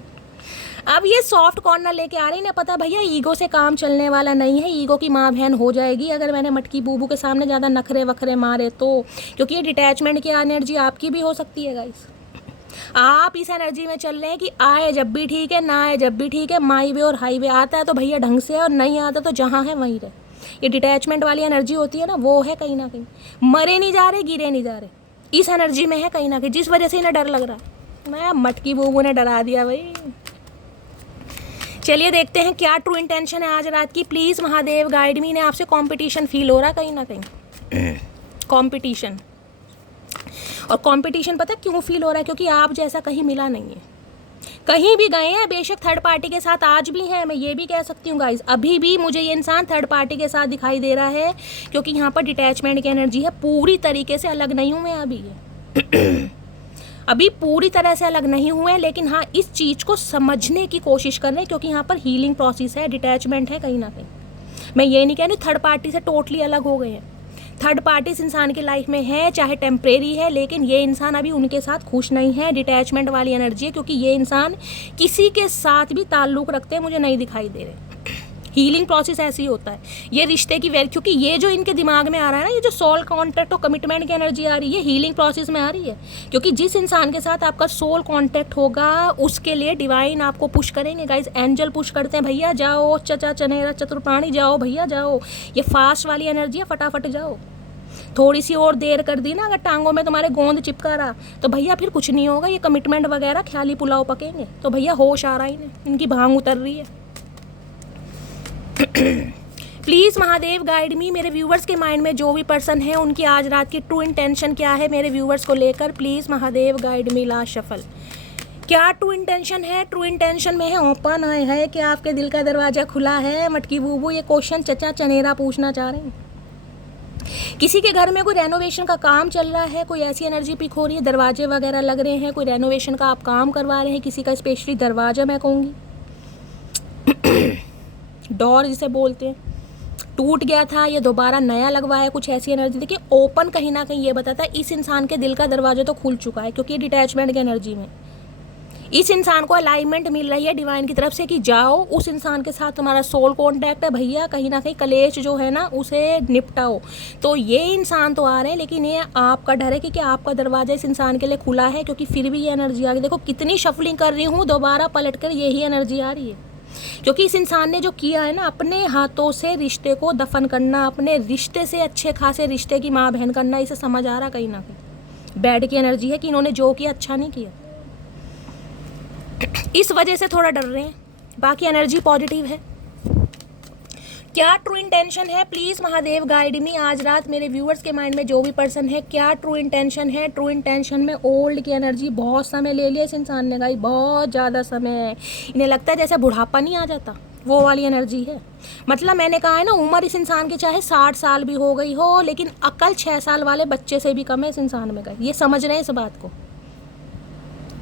अब ये सॉफ्ट कॉर्नर लेके आ रही ना। पता भैया ईगो से काम चलने वाला नहीं है, ईगो की माँ बहन हो जाएगी अगर मैंने मटकी बूबू के सामने ज़्यादा नखरे वखरे मारे तो, क्योंकि ये डिटैचमेंट की एनर्जी आपकी भी हो सकती है गाइस। आप इस एनर्जी में चल रहे हैं कि आए जब भी ठीक है, ना आए जब भी ठीक है, माई वे और हाईवे आता है तो भैया ढंग से है और नहीं आता तो जहाँ है वहीं रहे। ये डिटैचमेंट वाली एनर्जी होती है ना, वो है कहीं ना कहीं, मरे नहीं जा रहे, गिरे नहीं जा रहे, इस एनर्जी में है कहीं ना कहीं, जिस वजह से इन्हें डर लग रहा है। मैं मटकी बूबू ने डरा दिया भाई। चलिए देखते हैं क्या ट्रू इंटेंशन है आज रात की। Please Mahadev guide me. ने आपसे कंपटीशन फील हो रहा कहीं ना कहीं, कंपटीशन। और कंपटीशन पता क्यों फील हो रहा है? क्योंकि आप जैसा कहीं मिला नहीं है। कहीं भी गए हैं, बेशक थर्ड पार्टी के साथ आज भी हैं, मैं ये भी कह सकती हूँ गाइज, अभी भी मुझे ये इंसान थर्ड पार्टी के साथ दिखाई दे रहा है क्योंकि यहाँ पर डिटैचमेंट की एनर्जी है। पूरी तरीके से अलग नहीं हूँ मैं अभी, ये अभी पूरी तरह से अलग नहीं हुए, लेकिन हाँ इस चीज़ को समझने की कोशिश कर रहे हैं क्योंकि यहाँ पर हीलिंग प्रोसेस है, डिटैचमेंट है कहीं ना कहीं। मैं ये नहीं कह रही थर्ड पार्टी से टोटली अलग हो गए हैं, थर्ड पार्टी इस इंसान की लाइफ में है, चाहे टेम्परेरी है, लेकिन ये इंसान अभी उनके साथ खुश नहीं है। डिटैचमेंट वाली एनर्जी है क्योंकि ये इंसान किसी के साथ भी ताल्लुक़ रखते हैं मुझे नहीं दिखाई दे रहे। हीलिंग प्रोसेस ऐसी होता है, ये रिश्ते की वैल्यू, क्योंकि ये जो इनके दिमाग में आ रहा है ना, ये जो सोल कॉन्टैक्ट और कमिटमेंट की एनर्जी आ रही है, हीलिंग प्रोसेस में आ रही है। क्योंकि जिस इंसान के साथ आपका सोल कॉन्टैक्ट होगा उसके लिए डिवाइन आपको पुश करेंगे गाइज, एंजल पुश करते हैं, भैया जाओ, चचा चनेरा चतुर्प्राणी जाओ, भैया जाओ। ये फास्ट वाली एनर्जी है, फटाफट जाओ। थोड़ी सी और देर कर दी ना, अगर टांगों में तुम्हारे गोंद चिपका रहा तो भैया फिर कुछ नहीं होगा, ये कमिटमेंट वगैरह ख्याली पुलाव पकेंगे। तो भैया होश आ रहा ही नहीं, इनकी भांग उतर रही है। Please Mahadev guide me. मेरे व्यूवर्स के माइंड में जो भी पर्सन है उनकी आज रात की ट्रू इंटेंशन क्या है मेरे व्यूवर्स को लेकर, please Mahadev guide me. Last shuffle, क्या ट्रू इंटेंशन है? ट्रू इंटेंशन में है ओपन है कि आपके दिल का दरवाज़ा खुला है मटकी बूबू। ये क्वेश्चन चचा चनेरा पूछना चाह रहे हैं। किसी के घर में कोई रेनोवेशन का काम चल रहा है, कोई ऐसी एनर्जी पिक हो रही है, दरवाजे वगैरह लग रहे हैं, कोई रेनोवेशन का आप काम करवा रहे हैं, किसी का स्पेशली दरवाज़ा मैं कहूँगी डोर जिसे बोलते हैं, टूट गया था, ये दोबारा नया लगवाया, कुछ ऐसी एनर्जी। देखिए ओपन कहीं ना कहीं ये बताता है इस इंसान के दिल का दरवाजा तो खुल चुका है क्योंकि डिटैचमेंट की एनर्जी में इस इंसान को अलाइनमेंट मिल रही है डिवाइन की तरफ से कि जाओ उस इंसान के साथ, तुम्हारा सोल कॉन्टैक्ट है भैया, कहीं ना कहीं कलेश जो है ना उसे निपटाओ। तो ये इंसान तो आ रहे हैं, लेकिन ये आपका डर है कि आपका दरवाजा इस इंसान के लिए खुला है क्योंकि फिर भी ये एनर्जी आ गई। देखो कितनी शफलिंग कर रही हूँ, दोबारा पलट कर यही एनर्जी आ रही है। क्योंकि इस इंसान ने जो किया है ना, अपने हाथों से रिश्ते को दफन करना, अपने रिश्ते से अच्छे खासे रिश्ते की माँ बहन करना, इसे समझ आ रहा कहीं ना कहीं बैड की एनर्जी है कि इन्होंने जो किया अच्छा नहीं किया, इस वजह से थोड़ा डर रहे हैं। बाकी एनर्जी पॉजिटिव है। क्या ट्रू इंटेंशन है, प्लीज़ महादेव गाइड मी आज रात मेरे व्यूअर्स के माइंड में जो भी पर्सन है, क्या ट्रू इंटेंशन है। ट्रू इंटेंशन में ओल्ड की एनर्जी, बहुत समय ले लिया इस इंसान ने गाइस, बहुत ज़्यादा समय। इन्हें लगता है जैसे बुढ़ापा नहीं आ जाता, वो वाली एनर्जी है। मतलब मैंने कहा है ना, उम्र इस इंसान की चाहे 60 साल भी हो गई हो, लेकिन अकल 6 साल वाले बच्चे से भी कम है इस इंसान में गाइस। ये समझ रहे हैं इस बात को।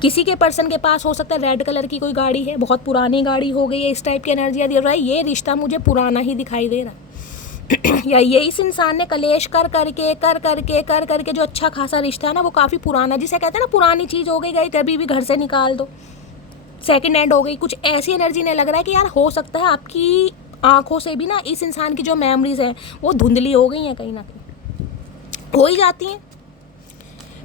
किसी के पर्सन के पास हो सकता है रेड कलर की कोई गाड़ी है, बहुत पुरानी गाड़ी हो गई है, इस टाइप की एनर्जी दे रहा है, ये रिश्ता मुझे पुराना ही दिखाई दे रहा है। या ये इस इंसान ने कलेश कर करके जो अच्छा खासा रिश्ता है ना, वो काफ़ी पुराना, जिसे कहते हैं ना पुरानी चीज़ हो गई कभी भी घर से निकाल दो, सेकेंड हैंड हो गई, कुछ ऐसी एनर्जी ने लग रहा है कि यार हो सकता है आपकी आंखों से भी ना इस इंसान की जो मेमोरीज हैं वो धुंधली हो गई हैं, कहीं ना कहीं हो ही जाती हैं।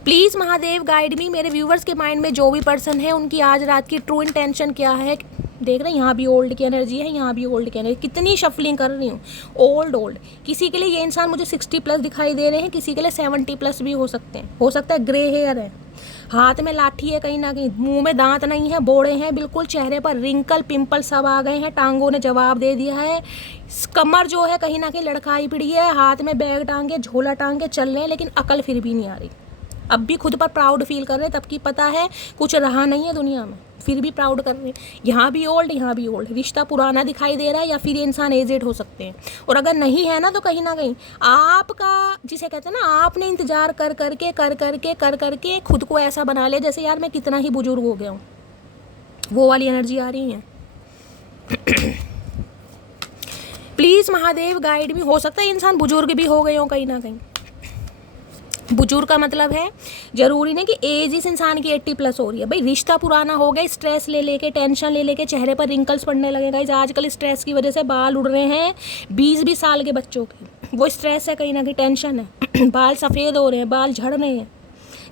प्लीज़ महादेव गाइड मी, मेरे व्यूवर्स के माइंड में जो भी पर्सन है उनकी आज रात की ट्रू इंटेंशन क्या है। देख रहे हैं यहाँ भी ओल्ड की एनर्जी है, यहाँ भी ओल्ड की एनर्जी, कितनी शफलिंग कर रही हूँ, ओल्ड। किसी के लिए ये इंसान मुझे 60+ दिखाई दे रहे हैं, किसी के लिए 70+ भी हो सकते हैं, हो सकता है ग्रे हेयर है, हाथ में लाठी है कहीं ना कहीं, मुंह में दांत नहीं है, बोड़े हैं बिल्कुल, चेहरे पर रिंकल पिंपल सब आ गए हैं, टांगों ने जवाब दे दिया है, कमर जो है कहीं ना कहीं लड़काई पड़ी है, हाथ में बैग टांगे झोला टांगे चल रहे हैं, लेकिन अकल फिर भी नहीं आ रही। अब भी खुद पर प्राउड फील कर रहे हैं, तब की पता है कुछ रहा नहीं है दुनिया में, फिर भी प्राउड कर रहे हैं। यहाँ भी ओल्ड, यहाँ भी ओल्ड, रिश्ता पुराना दिखाई दे रहा है, या फिर ये इंसान एजेड हो सकते हैं। और अगर नहीं है ना, तो कहीं ना कहीं आपका, जिसे कहते हैं ना, आपने इंतजार कर करके खुद को ऐसा बना लिया जैसे यार मैं कितना ही बुजुर्ग हो गया हूँ, वो वाली एनर्जी आ रही है। प्लीज़ महादेव गाइड भी, हो सकता है इंसान बुजुर्ग भी हो गए हो कहीं ना कहीं। बुजुर्ग का मतलब है जरूरी नहीं कि एज इस इंसान की 80+ हो रही है, भाई रिश्ता पुराना हो गया, स्ट्रेस ले लेके, टेंशन ले लेके चेहरे पर रिंकल्स पड़ने लगेगा। आजकल स्ट्रेस की वजह से बाल उड़ रहे हैं 20-20 साल के बच्चों के, वो स्ट्रेस है कहीं ना कहीं, टेंशन है। बाल सफ़ेद हो रहे हैं, बाल झड़ रहे हैं,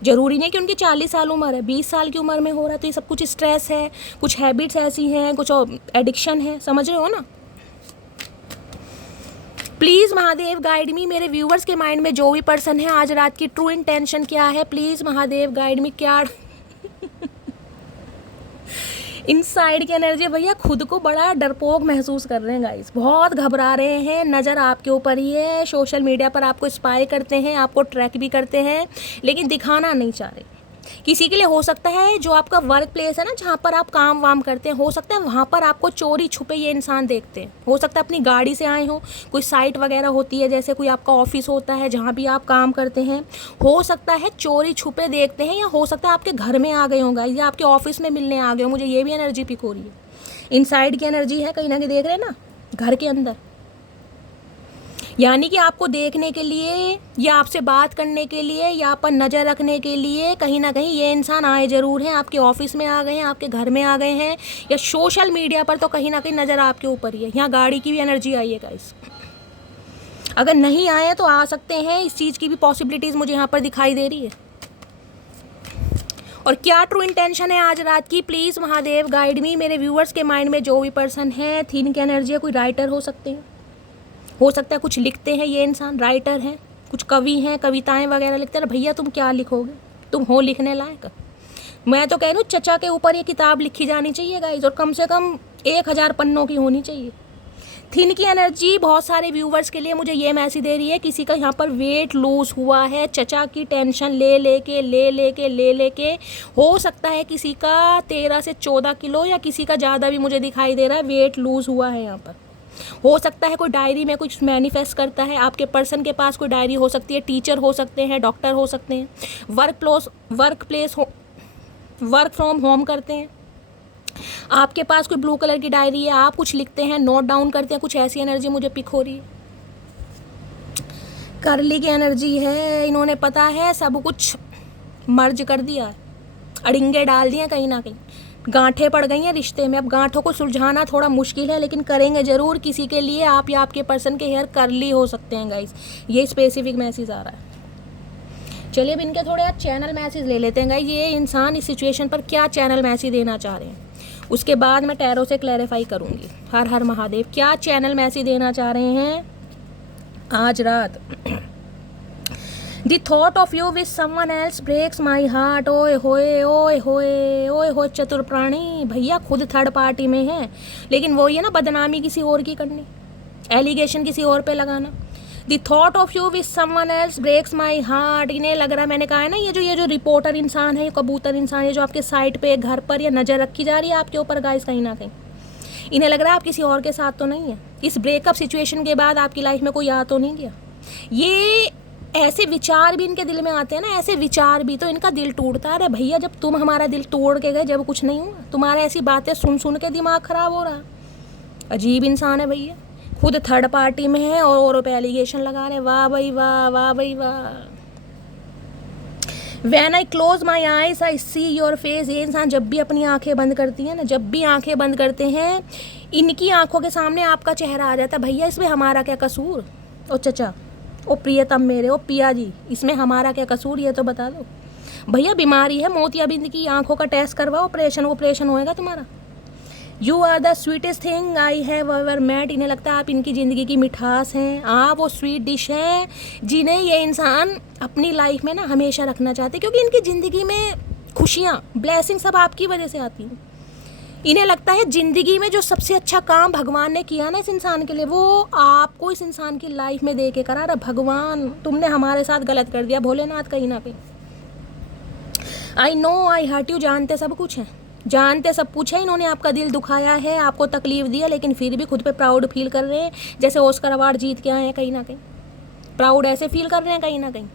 जरूरी नहीं कि उनकी 40 साल उम्र है, 20 साल की उम्र में हो रहा है, तो ये सब कुछ स्ट्रेस है, कुछ हैबिट्स ऐसी हैं, कुछ एडिक्शन है, समझ रहे हो ना। प्लीज़ महादेव गाइड मी, मेरे व्यूवर्स के माइंड में जो भी पर्सन है आज रात की ट्रू इंटेंशन क्या है, प्लीज़ महादेव गाइड मी। क्या इनसाइड की एनर्जी भैया, खुद को बड़ा डरपोक महसूस कर रहे हैं गाइस, बहुत घबरा रहे हैं, नज़र आपके ऊपर ही है, सोशल मीडिया पर आपको स्पाई करते हैं, आपको ट्रैक भी करते हैं, लेकिन दिखाना नहीं चाह रहे। किसी के लिए हो सकता है जो आपका वर्क प्लेस है ना, जहाँ पर आप काम वाम करते हैं, हो सकता है वहाँ पर आपको चोरी छुपे ये इंसान देखते हैं। हो सकता है अपनी गाड़ी से आए हो, कोई साइट वगैरह होती है, जैसे कोई आपका ऑफिस होता है जहाँ भी आप काम करते हैं, हो सकता है चोरी छुपे देखते हैं, या हो सकता है आपके घर में आ गए होंगे या आपके ऑफिस में मिलने आ गए हो। मुझे ये भी एनर्जी पिक हो रही है, इनसाइड की एनर्जी है कहीं ना कहीं, देख रहे हैं ना, घर के अंदर, यानी कि आपको देखने के लिए या आपसे बात करने के लिए या पर नज़र रखने के लिए कहीं ना कहीं ये इंसान आए ज़रूर हैं, आपके ऑफिस में आ गए हैं, आपके घर में आ गए हैं, या सोशल मीडिया पर तो कहीं ना कहीं नज़र आपके ऊपर ही है। यहाँ गाड़ी की भी एनर्जी आई है गाइस, अगर नहीं आए तो आ सकते हैं, इस चीज़ की भी पॉसिबिलिटीज़ मुझे यहाँ पर दिखाई दे रही है। और क्या ट्रू इंटेंशन है आज रात की, प्लीज़ महादेव गाइड मी, मेरे व्यूअर्स के माइंड में जो भी पर्सन है, थीन की एनर्जी है, कोई राइटर हो सकते हैं, हो सकता है कुछ लिखते हैं ये इंसान, राइटर हैं, कुछ कवि हैं, कविताएं वगैरह लिखते हैं। भैया तुम क्या लिखोगे, तुम हो लिखने लायक? मैं तो कह रही हूँ चचा के ऊपर ये किताब लिखी जानी चाहिए गाइज, और कम से कम 1000 पन्नों की होनी चाहिए। थिन की एनर्जी बहुत सारे व्यूवर्स के लिए मुझे ये मैसेज दे रही है, किसी का यहाँ पर वेट लूज़ हुआ है, चचा की टेंशन ले लेके हो सकता है किसी का 13 से 14 किलो या किसी का ज़्यादा भी मुझे दिखाई दे रहा है वेट लूज़ हुआ है यहाँ पर। हो सकता है कोई डायरी में कुछ मैनिफेस्ट करता है, आपके पर्सन के पास कोई डायरी हो सकती है, टीचर हो सकते हैं, डॉक्टर हो सकते हैं, वर्क फ्रॉम होम करते हैं, आपके पास कोई ब्लू कलर की डायरी है, आप कुछ लिखते हैं, नोट डाउन करते हैं, कुछ ऐसी एनर्जी मुझे पिक हो रही है। करली की एनर्जी है, इन्होंने पता है सब कुछ मर्ज कर दिया, अड़िंगे डाल दिए कहीं ना कहीं, गांठें पड़ गई हैं रिश्ते में। अब गांठों को सुलझाना थोड़ा मुश्किल है, लेकिन करेंगे ज़रूर। किसी के लिए आप या आपके पर्सन के हेयर करली हो सकते हैं गाइस, ये स्पेसिफिक मैसेज आ रहा है। चलिए अब इनके थोड़े चैनल मैसेज ले लेते हैं गाइस, ये इंसान इस सिचुएशन पर क्या चैनल मैसेज देना चाह रहे हैं। उसके बाद मैं टैरो से क्लैरिफाई करूँगी। हर हर महादेव। क्या चैनल मैसेज देना चाह रहे हैं आज रात? The thought of you with someone else breaks my heart। ओए होए ओए होए ओए होए चतुर प्राणी। भैया खुद थर्ड पार्टी में है, लेकिन वो ये ना बदनामी किसी और की करनी, एलिगेशन किसी और पे लगाना। The thought of you with someone else breaks my heart। इन्हें लग रहा है, मैंने कहा है ना, ये जो रिपोर्टर इंसान है, ये कबूतर इंसान है, जो आपके साइट पे घर पर या नज़र रखी जा रही है आपके ऊपर गाइस कहीं ना कहीं, इन्हें लग रहा है आप किसी और के साथ तो नहीं है। इस ब्रेकअप सिचुएशन के बाद आपकी लाइफ में कोई आ तो नहीं गया। ये ऐसे विचार भी इनके दिल में आते हैं ना, ऐसे विचार भी, तो इनका दिल टूटता है। अरे भैया जब तुम हमारा दिल तोड़ के गए, जब कुछ नहीं हुआ, तुम्हारे ऐसी बातें सुन सुन के दिमाग ख़राब हो रहा। अजीब इंसान है भैया, खुद थर्ड पार्टी में है और औरों पे एलिगेशन लगा रहे। वाह भाई वाह, वाह भाई वाह। When I close my eyes I see your face। ये इंसान जब भी अपनी आंखें बंद करती है ना, जब भी आंखें बंद करते हैं, इनकी आंखों के सामने आपका चेहरा आ जाता है। भैया इसमें हमारा क्या कसूर? ओ चचा, ओ प्रियतम मेरे, ओ पिया जी, इसमें हमारा क्या कसूर, ये तो बता दो भैया। बीमारी है मोतियाबिंद की, आंखों का टेस्ट करवाओ, ऑपरेशन होएगा तुम्हारा। You are the sweetest thing I have ever met. इन्हें लगता है आप इनकी ज़िंदगी की मिठास हैं, आप वो स्वीट डिश हैं जिन्हें ये इंसान अपनी लाइफ में ना हमेशा रखना चाहते हैं, क्योंकि इनकी ज़िंदगी में खुशियाँ, ब्लेसिंग सब आपकी वजह से आती हैं। इन्हें लगता है ज़िंदगी में जो सबसे अच्छा काम भगवान ने किया ना इस इंसान के लिए, वो आपको इस इंसान की लाइफ में दे के करा रहा। भगवान तुमने हमारे साथ गलत कर दिया, भोलेनाथ कहीं ना कहीं। I know I hurt you. जानते सब कुछ है, जानते सब कुछ है, इन्होंने आपका दिल दुखाया है, आपको तकलीफ दी है, लेकिन फिर भी खुद पे प्राउड फील कर रहे हैं, जैसे ऑस्कर अवार्ड जीत के आए हैं। कहीं ना कहीं प्राउड ऐसे फील कर रहे हैं कहीं ना कहीं।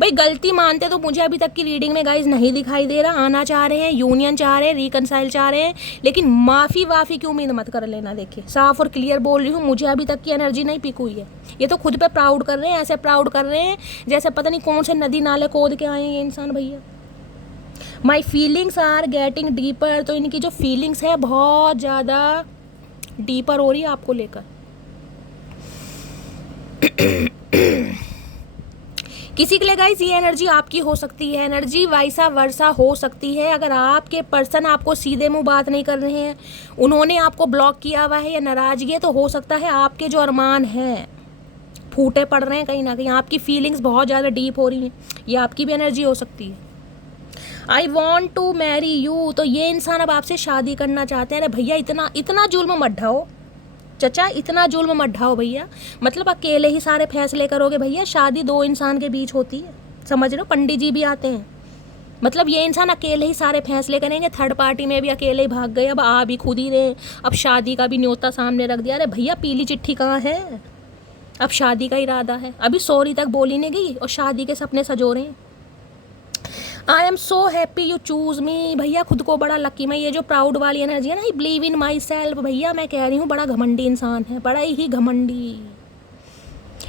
भाई गलती मानते तो मुझे अभी तक की रीडिंग में गाइज नहीं दिखाई दे रहा। आना चाह रहे हैं, यूनियन चाह रहे हैं, रिकनसाइल चाह रहे हैं, लेकिन माफ़ी वाफ़ी की उम्मीद मत कर लेना। देखिए साफ और क्लियर बोल रही हूँ, मुझे अभी तक की एनर्जी नहीं पिक हुई है। ये तो खुद पे प्राउड कर रहे हैं, ऐसे प्राउड कर रहे हैं जैसे पता नहीं कौन से नदी नाले खोद के आए हैं ये इंसान भैया। My feelings are getting deeper. तो इनकी जो फीलिंग्स है बहुत ज़्यादा डीपर हो रही है आपको लेकर। किसी के लिए गाइस ये एनर्जी आपकी हो सकती है, एनर्जी वाइसा वर्सा हो सकती है। अगर आपके पर्सन आपको सीधे मुंह बात नहीं कर रहे हैं, उन्होंने आपको ब्लॉक किया हुआ है या नाराज़गी है, तो हो सकता है आपके जो अरमान हैं फूटे पड़ रहे हैं कहीं ना कहीं, आपकी फीलिंग्स बहुत ज़्यादा डीप हो रही हैं। ये आपकी भी एनर्जी हो सकती है। I want to marry you. तो ये इंसान अब आपसे शादी करना चाहते हैं। अरे भैया इतना जुल्म मत ढाओ चचा, इतना जुल्म मत ढाओ भैया। मतलब अकेले ही सारे फैसले करोगे भैया? शादी दो इंसान के बीच होती है, समझ रहे हो? पंडित जी भी आते हैं। मतलब ये इंसान अकेले ही सारे फैसले करेंगे, थर्ड पार्टी में भी अकेले ही भाग गए, अब आ भी खुद ही रहे, अब शादी का भी न्योता सामने रख दिया। अरे भैया पीली चिट्ठी कहाँ है? अब शादी का इरादा है, अभी सॉरी तक बोली नहीं गई और शादी के सपने सजो रहे हैं। I am so happy you choose me. भैया खुद को बड़ा लकी, मैं ये जो प्राउड वाली एनर्जी है ना, I believe in my self. भैया मैं कह रही हूँ बड़ा घमंडी इंसान है, बड़ा ही घमंडी।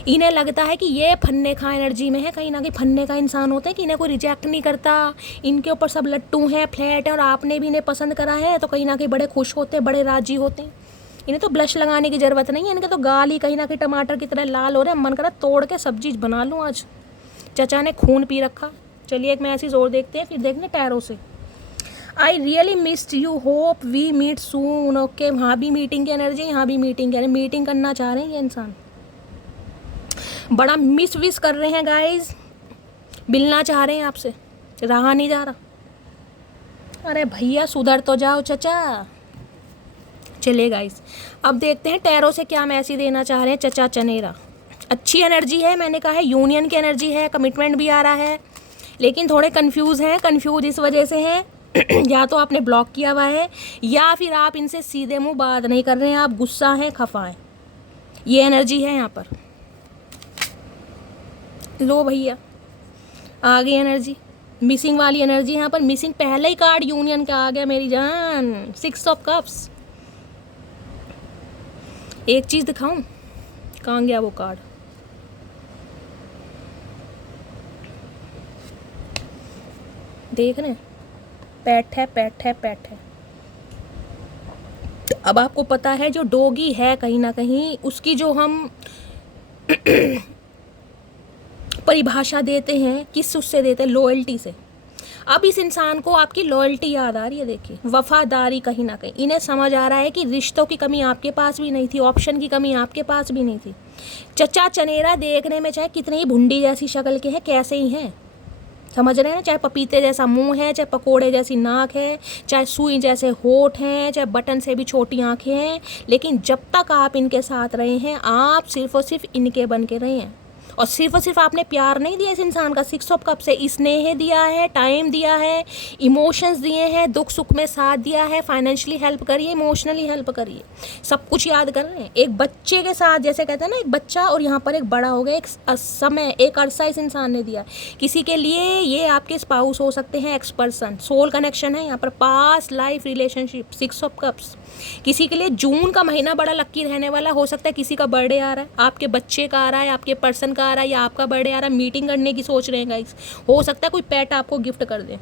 इन्हें लगता है कि ये फन्ने खा एनर्जी में है, कहीं ना कहीं फन्ने का इंसान होते हैं कि इन्हें कोई रिजेक्ट नहीं करता, इनके ऊपर सब लट्टू हैं, फ्लैट है, और आपने भी इन्हें पसंद करा है तो कहीं ना कहीं बड़े खुश होते हैं, बड़े राजी होते हैं। इन्हें तो ब्लश लगाने की ज़रूरत नहीं है, इनके तो गाल ही कहीं ना कहीं टमाटर की तरह लाल हो रहे हैं। मन करा तोड़ के सब्जी बना लूँ आज। चचा ने खून पी रखा। चलिए एक मैसेज और देखते हैं, फिर देखने टैरो से। I really missed you, hope we meet soon. Okay, वहाँ भी मीटिंग की एनर्जी, यहाँ भी मीटिंग की, मीटिंग करना चाह रहे हैं ये इंसान, बड़ा मिस विश कर रहे हैं गाइज, मिलना चाह रहे हैं आपसे, रहा नहीं जा रहा। अरे भैया सुधर तो जाओ चचा। चलिए गाइज अब देखते हैं टैरो से क्या मैसेज देना चाह रहे हैं चचा चनेरा। अच्छी एनर्जी है, मैंने कहा है यूनियन की एनर्जी है, कमिटमेंट भी आ रहा है, लेकिन थोड़े कंफ्यूज हैं। कंफ्यूज इस वजह से हैं या तो आपने ब्लॉक किया हुआ है या फिर आप इनसे सीधे मुंह बात नहीं कर रहे हैं, आप गुस्सा हैं, खफा हैं। ये एनर्जी है यहाँ पर। लो भैया आ गई एनर्जी, मिसिंग वाली एनर्जी यहाँ पर। मिसिंग पहले ही कार्ड यूनियन का आ गया मेरी जान, 6 ऑफ कप्स। एक चीज़ दिखाऊं, कहाँ गया वो कार्ड? देख रहे हैं, पैट है, पैट है, पैट है। अब आपको पता है जो डोगी है कहीं ना कहीं, उसकी जो हम परिभाषा देते हैं, किस उससे देते हैं? लॉयल्टी से। अब इस इंसान को आपकी लॉयल्टी याद आ रही है, देखिए वफादारी कहीं ना कहीं। इन्हें समझ आ रहा है कि रिश्तों की कमी आपके पास भी नहीं थी, ऑप्शन की कमी आपके पास भी नहीं थी। चचा चनेरा देखने में चाहे कितने ही भुंडी जैसी शक्ल के हैं, कैसे ही हैं, समझ रहे हैं, चाहे पपीते जैसा मुंह है, चाहे पकोड़े जैसी नाक है, चाहे सुई जैसे होठ हैं, चाहे बटन से भी छोटी आंखें हैं, लेकिन जब तक आप इनके साथ रहे हैं आप सिर्फ और सिर्फ इनके बन के रहे हैं। और सिर्फ आपने प्यार नहीं दिया इस इंसान का, 6 ऑफ कप से स्नेह दिया है, टाइम दिया है, इमोशंस दिए हैं, दुख सुख में साथ दिया है, फाइनेंशियली हेल्प करिए, इमोशनली हेल्प करिए, सब कुछ याद कर रहे हैं। एक बच्चे के साथ, जैसे कहते हैं ना, एक बच्चा और यहाँ पर एक बड़ा हो गया, एक समय, एक अरसा इस इंसान ने दिया। किसी के लिए ये आपके स्पाउस हो सकते हैं, एक्स पर्सन, सोल कनेक्शन है यहाँ पर, past life relationship, 6 of cups. किसी के लिए जून का महीना बड़ा लक्की रहने वाला हो सकता है, किसी का बर्थडे आ रहा है, आपके बच्चे का आ रहा है, आपके पर्सन का आ रहा है, या आपका बर्थडे आ रहा है, मीटिंग करने की सोच रहे हैं गाइस, हो सकता है कोई पेट आपको गिफ्ट कर दे।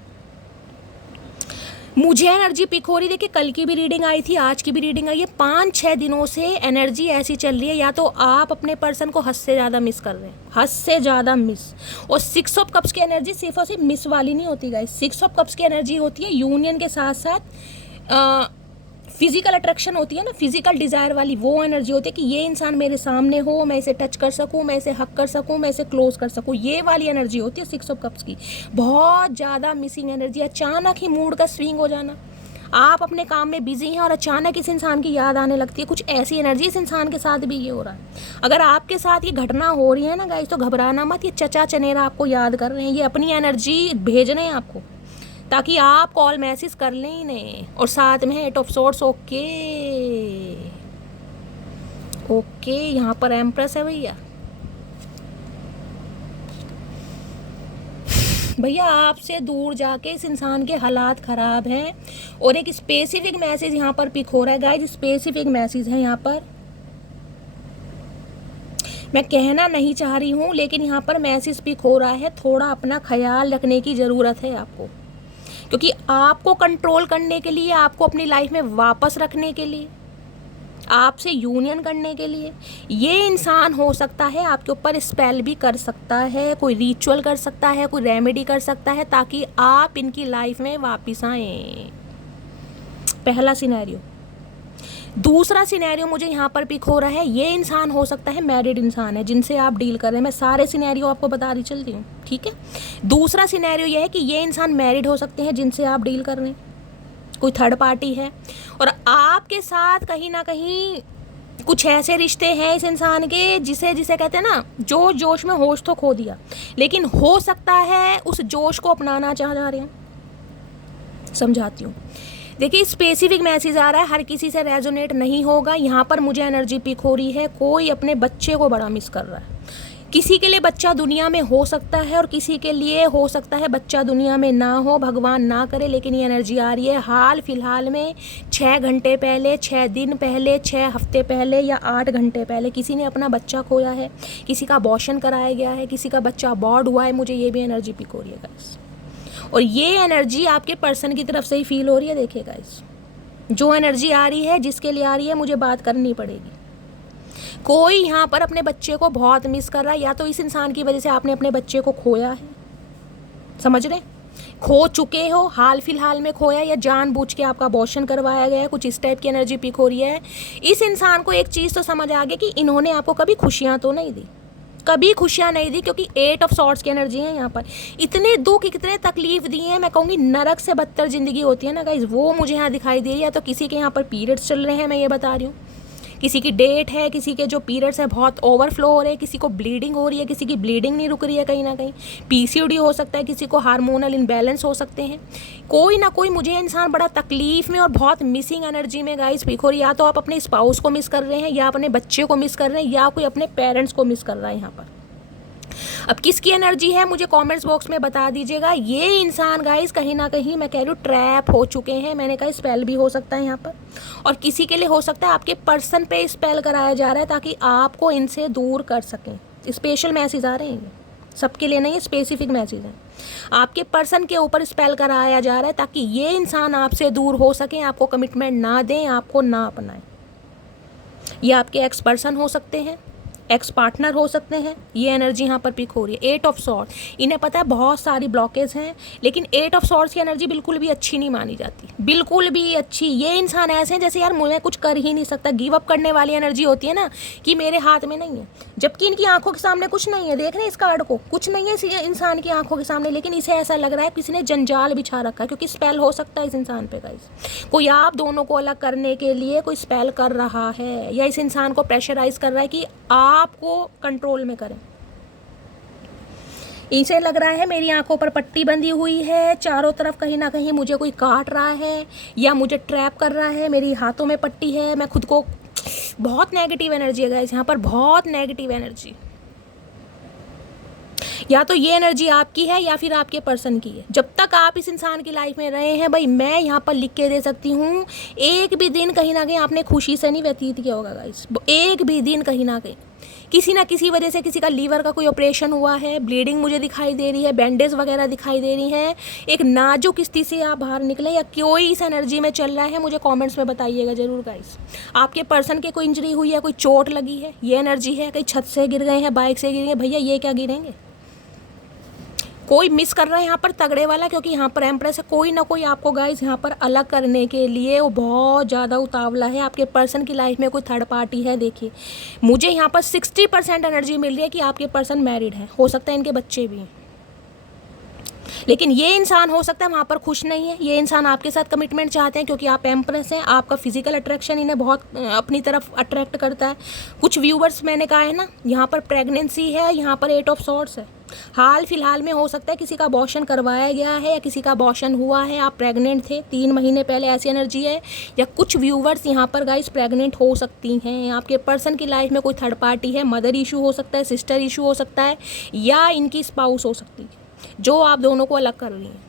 मुझे एनर्जी पिक हो रही, देखिए कल की भी रीडिंग आई थी, आज की भी रीडिंग आई है, 5-6 दिनों से एनर्जी ऐसी चल रही है, या तो आप अपने पर्सन को हद से ज़्यादा मिस कर रहे हैं, हद से ज़्यादा मिस। और 6 ऑफ कप्स की एनर्जी सिर्फ और सिर्फ मिस वाली नहीं होती गाइस, 6 ऑफ कप्स की एनर्जी होती है यूनियन के साथ साथ फिजिकल अट्रैक्शन होती है ना, फिजिकल डिज़ायर वाली वो एनर्जी होती है कि ये इंसान मेरे सामने हो, मैं इसे टच कर सकूं, मैं इसे हक कर सकूं, मैं इसे क्लोज कर सकूं, ये वाली एनर्जी होती है 6 ऑफ कप्स की। बहुत ज़्यादा मिसिंग एनर्जी, अचानक ही मूड का स्विंग हो जाना, आप अपने काम में बिजी हैं और अचानक इस इंसान की याद आने लगती है, कुछ ऐसी एनर्जी इस इंसान के साथ भी ये हो रहा है। अगर आपके साथ ये घटना हो रही है ना गाइस, तो घबराना मत, ये चचा चनेरा आपको याद कर रहे हैं, ये अपनी एनर्जी भेज रहे हैं आपको, ताकि आप कॉल मैसेज कर लें इन्हें। और साथ में 8 ऑफ सोर्ट्स, ओके ओके, यहाँ पर एम्प्रेस है भैया। भैया आपसे दूर जाके इस इंसान के हालात ख़राब हैं, और एक स्पेसिफिक मैसेज यहाँ पर पिक हो रहा है गाइस, स्पेसिफिक मैसेज है यहाँ पर, मैं कहना नहीं चाह रही हूँ लेकिन यहाँ पर मैसेज पिक हो रहा है, थोड़ा अपना ख्याल रखने की ज़रूरत है आपको, क्योंकि आपको कंट्रोल करने के लिए, आपको अपनी लाइफ में वापस रखने के लिए, आपसे यूनियन करने के लिए ये इंसान हो सकता है आपके ऊपर स्पेल भी कर सकता है, कोई रिचुअल कर सकता है, कोई रेमेडी कर सकता है, ताकि आप इनकी लाइफ में वापस आएँ। पहला सिनेरियो। दूसरा सिनेरियो मुझे यहाँ पर पिक हो रहा है, ये इंसान हो सकता है मैरिड इंसान है जिनसे आप डील कर रहे हैं, मैं सारे सिनेरियो आपको बता रही चलती हूँ, ठीक है। दूसरा सिनेरियो ये है कि ये इंसान मैरिड हो सकते हैं जिनसे आप डील कर रहे हैं, कोई थर्ड पार्टी है, और आपके साथ कहीं ना कहीं कुछ ऐसे रिश्ते हैं इस इंसान के जिसे कहते हैं ना, जो जोश में होश तो खो दिया, लेकिन हो सकता है उस जोश को अपनाना चाह रहे हैं। समझाती हूँ, देखिए स्पेसिफिक मैसेज आ रहा है, हर किसी से रेजोनेट नहीं होगा। यहाँ पर मुझे एनर्जी पिक हो रही है, कोई अपने बच्चे को बड़ा मिस कर रहा है। किसी के लिए बच्चा दुनिया में हो सकता है और किसी के लिए हो सकता है बच्चा दुनिया में ना हो, भगवान ना करे, लेकिन ये एनर्जी आ रही है हाल फिलहाल में, 6 घंटे पहले, 6 दिन पहले, 6 हफ्ते पहले या 8 घंटे पहले किसी ने अपना बच्चा खोया है, किसी का अबॉर्शन कराया गया है, किसी का बच्चा अबॉर्ड हुआ है, मुझे ये भी एनर्जी पिक हो रही है गाइस। और ये एनर्जी आपके पर्सन की तरफ से ही फील हो रही है। देखिए गाइस, जो एनर्जी आ रही है, जिसके लिए आ रही है, मुझे बात करनी पड़ेगी। कोई यहाँ पर अपने बच्चे को बहुत मिस कर रहा है, या तो इस इंसान की वजह से आपने अपने बच्चे को खोया है, समझ रहे, खो चुके हो, हाल फिलहाल में खोया, या जानबूझ के आपका अबॉर्शन करवाया गया है, कुछ इस टाइप की एनर्जी पिक हो रही है। इस इंसान को एक चीज़ तो समझ आ गई कि इन्होंने आपको कभी खुशियाँ तो नहीं दी, कभी खुशियाँ नहीं दी, क्योंकि 8 ऑफ सॉर्ट्स की एनर्जी है यहाँ पर। इतने दुख, इतने तकलीफ दिए हैं, मैं कहूँगी नरक से बदतर ज़िंदगी होती है ना गाइज, वो मुझे यहाँ दिखाई दे रही है। या तो किसी के यहाँ पर पीरियड्स चल रहे हैं, मैं ये बता रही हूँ, किसी की डेट है, किसी के जो पीरियड्स है बहुत ओवरफ्लो हो रहे हैं, किसी को ब्लीडिंग हो रही है, किसी की ब्लीडिंग नहीं रुक रही है, कहीं ना कहीं पीसीओडी हो सकता है, किसी को हार्मोनल इनबैलेंस हो सकते हैं। कोई ना कोई मुझे इंसान बड़ा तकलीफ में और बहुत मिसिंग एनर्जी में गाइस पिक हो रही है। या तो आप अपने स्पाउस को मिस कर रहे हैं, या अपने बच्चे को मिस कर रहे हैं, या कोई अपने पेरेंट्स को मिस कर रहा है यहाँ पर। अब किसकी एनर्जी है मुझे कमेंट्स बॉक्स में बता दीजिएगा। ये इंसान गाइस कहीं ना कहीं मैं कह रही हूँ ट्रैप हो चुके हैं। मैंने कहा स्पेल भी हो सकता है यहाँ पर, और किसी के लिए हो सकता है आपके पर्सन पे स्पेल कराया जा रहा है ताकि आपको इनसे दूर कर सकें। स्पेशल मैसेज आ रहे हैं, सबके लिए नहीं, स्पेसिफिक मैसेज है। आपके पर्सन के ऊपर स्पेल कराया जा रहा है ताकि ये इंसान आपसे दूर हो सके, आपको कमिटमेंट ना दें, आपको ना अपनाएं। ये आपके एक्स पर्सन हो सकते हैं, एक्स पार्टनर हो सकते हैं, ये एनर्जी यहाँ पर पिक हो रही है। 8 ऑफ सॉर्ड, इन्हें पता है बहुत सारी ब्लॉकेज हैं, लेकिन 8 ऑफ सॉर्ड्स की एनर्जी बिल्कुल भी अच्छी नहीं मानी जाती, बिल्कुल भी अच्छी। ये इंसान ऐसे हैं जैसे यार मुझे कुछ कर ही नहीं सकता, गिव अप करने वाली एनर्जी होती है ना, कि मेरे हाथ में नहीं है, जबकि इनकी आंखों के सामने कुछ नहीं है। देख रहे हैं इस कार्ड को, कुछ नहीं है इस इंसान की आंखों के सामने, लेकिन इसे ऐसा लग रहा है किसी ने जंजाल बिछा रखा है, क्योंकि स्पेल हो सकता है इस इंसान पे गाइस। कोई आप दोनों को अलग करने के लिए कोई स्पेल कर रहा है, या इस इंसान को प्रेशराइज कर रहा है कि आपको कंट्रोल में करें। इसे लग रहा है मेरी आंखों पर पट्टी बंधी हुई है, चारों तरफ कहीं ना कहीं मुझे कोई काट रहा है या मुझे ट्रैप कर रहा है, मेरी हाथों में पट्टी है, मैं खुद को, बहुत नेगेटिव एनर्जी है गाइस यहाँ पर, बहुत नेगेटिव एनर्जी। या तो ये एनर्जी आपकी है या फिर आपके पर्सन की है। जब तक आप इस इंसान की लाइफ में रहे हैं भाई, मैं यहाँ पर लिख के दे सकती हूँ, एक भी दिन कहीं ना कहीं आपने खुशी से नहीं व्यतीत किया होगा गाइस। एक भी दिन कहीं ना कहीं किसी ना किसी वजह से, किसी का लीवर का कोई ऑपरेशन हुआ है, ब्लीडिंग मुझे दिखाई दे रही है, बैंडेज वगैरह दिखाई दे रही हैं, एक नाजुक स्थिति से आप बाहर निकले, या कोई इस एनर्जी में चल रहा है, मुझे कमेंट्स में बताइएगा जरूर गाइस। आपके पर्सन के कोई इंजरी हुई है, कोई चोट लगी है, ये एनर्जी है, कहीं छत से गिर गए हैं, बाइक से गिर गए, भैया ये क्या गिरेंगे। कोई मिस कर रहा है यहाँ पर तगड़े वाला, क्योंकि यहाँ पर एम्प्रेस है, कोई ना कोई आपको गाइस यहाँ पर अलग करने के लिए वो बहुत ज़्यादा उतावला है। आपके पर्सन की लाइफ में कोई थर्ड पार्टी है। देखिए मुझे यहाँ पर 60% एनर्जी मिल रही है कि आपके पर्सन मैरिड है, हो सकता है इनके बच्चे भी हैं, लेकिन ये इंसान हो सकता है वहाँ पर खुश नहीं है। ये इंसान आपके साथ कमिटमेंट चाहते हैं, क्योंकि आप एम्प्रेस हैं, आपका फिजिकल अट्रैक्शन इन्हें बहुत अपनी तरफ अट्रैक्ट करता है। कुछ व्यूवर्स मैंने कहा है ना, यहाँ पर प्रेगनेंसी है, यहाँ पर 8 ऑफ सॉर्ड्स है। हाल फिलहाल में हो सकता है किसी का अबॉर्शन करवाया गया है या किसी का अबॉर्शन हुआ है, आप प्रेग्नेंट थे 3 महीने पहले, ऐसी एनर्जी है। या कुछ व्यूवर्स यहाँ पर गाइस प्रेग्नेंट हो सकती हैं। आपके पर्सन की लाइफ में कोई थर्ड पार्टी है, मदर इशू हो सकता है, सिस्टर इशू हो सकता है, या इनकी स्पाउस हो सकती है जो आप दोनों को अलग कर रही हैं।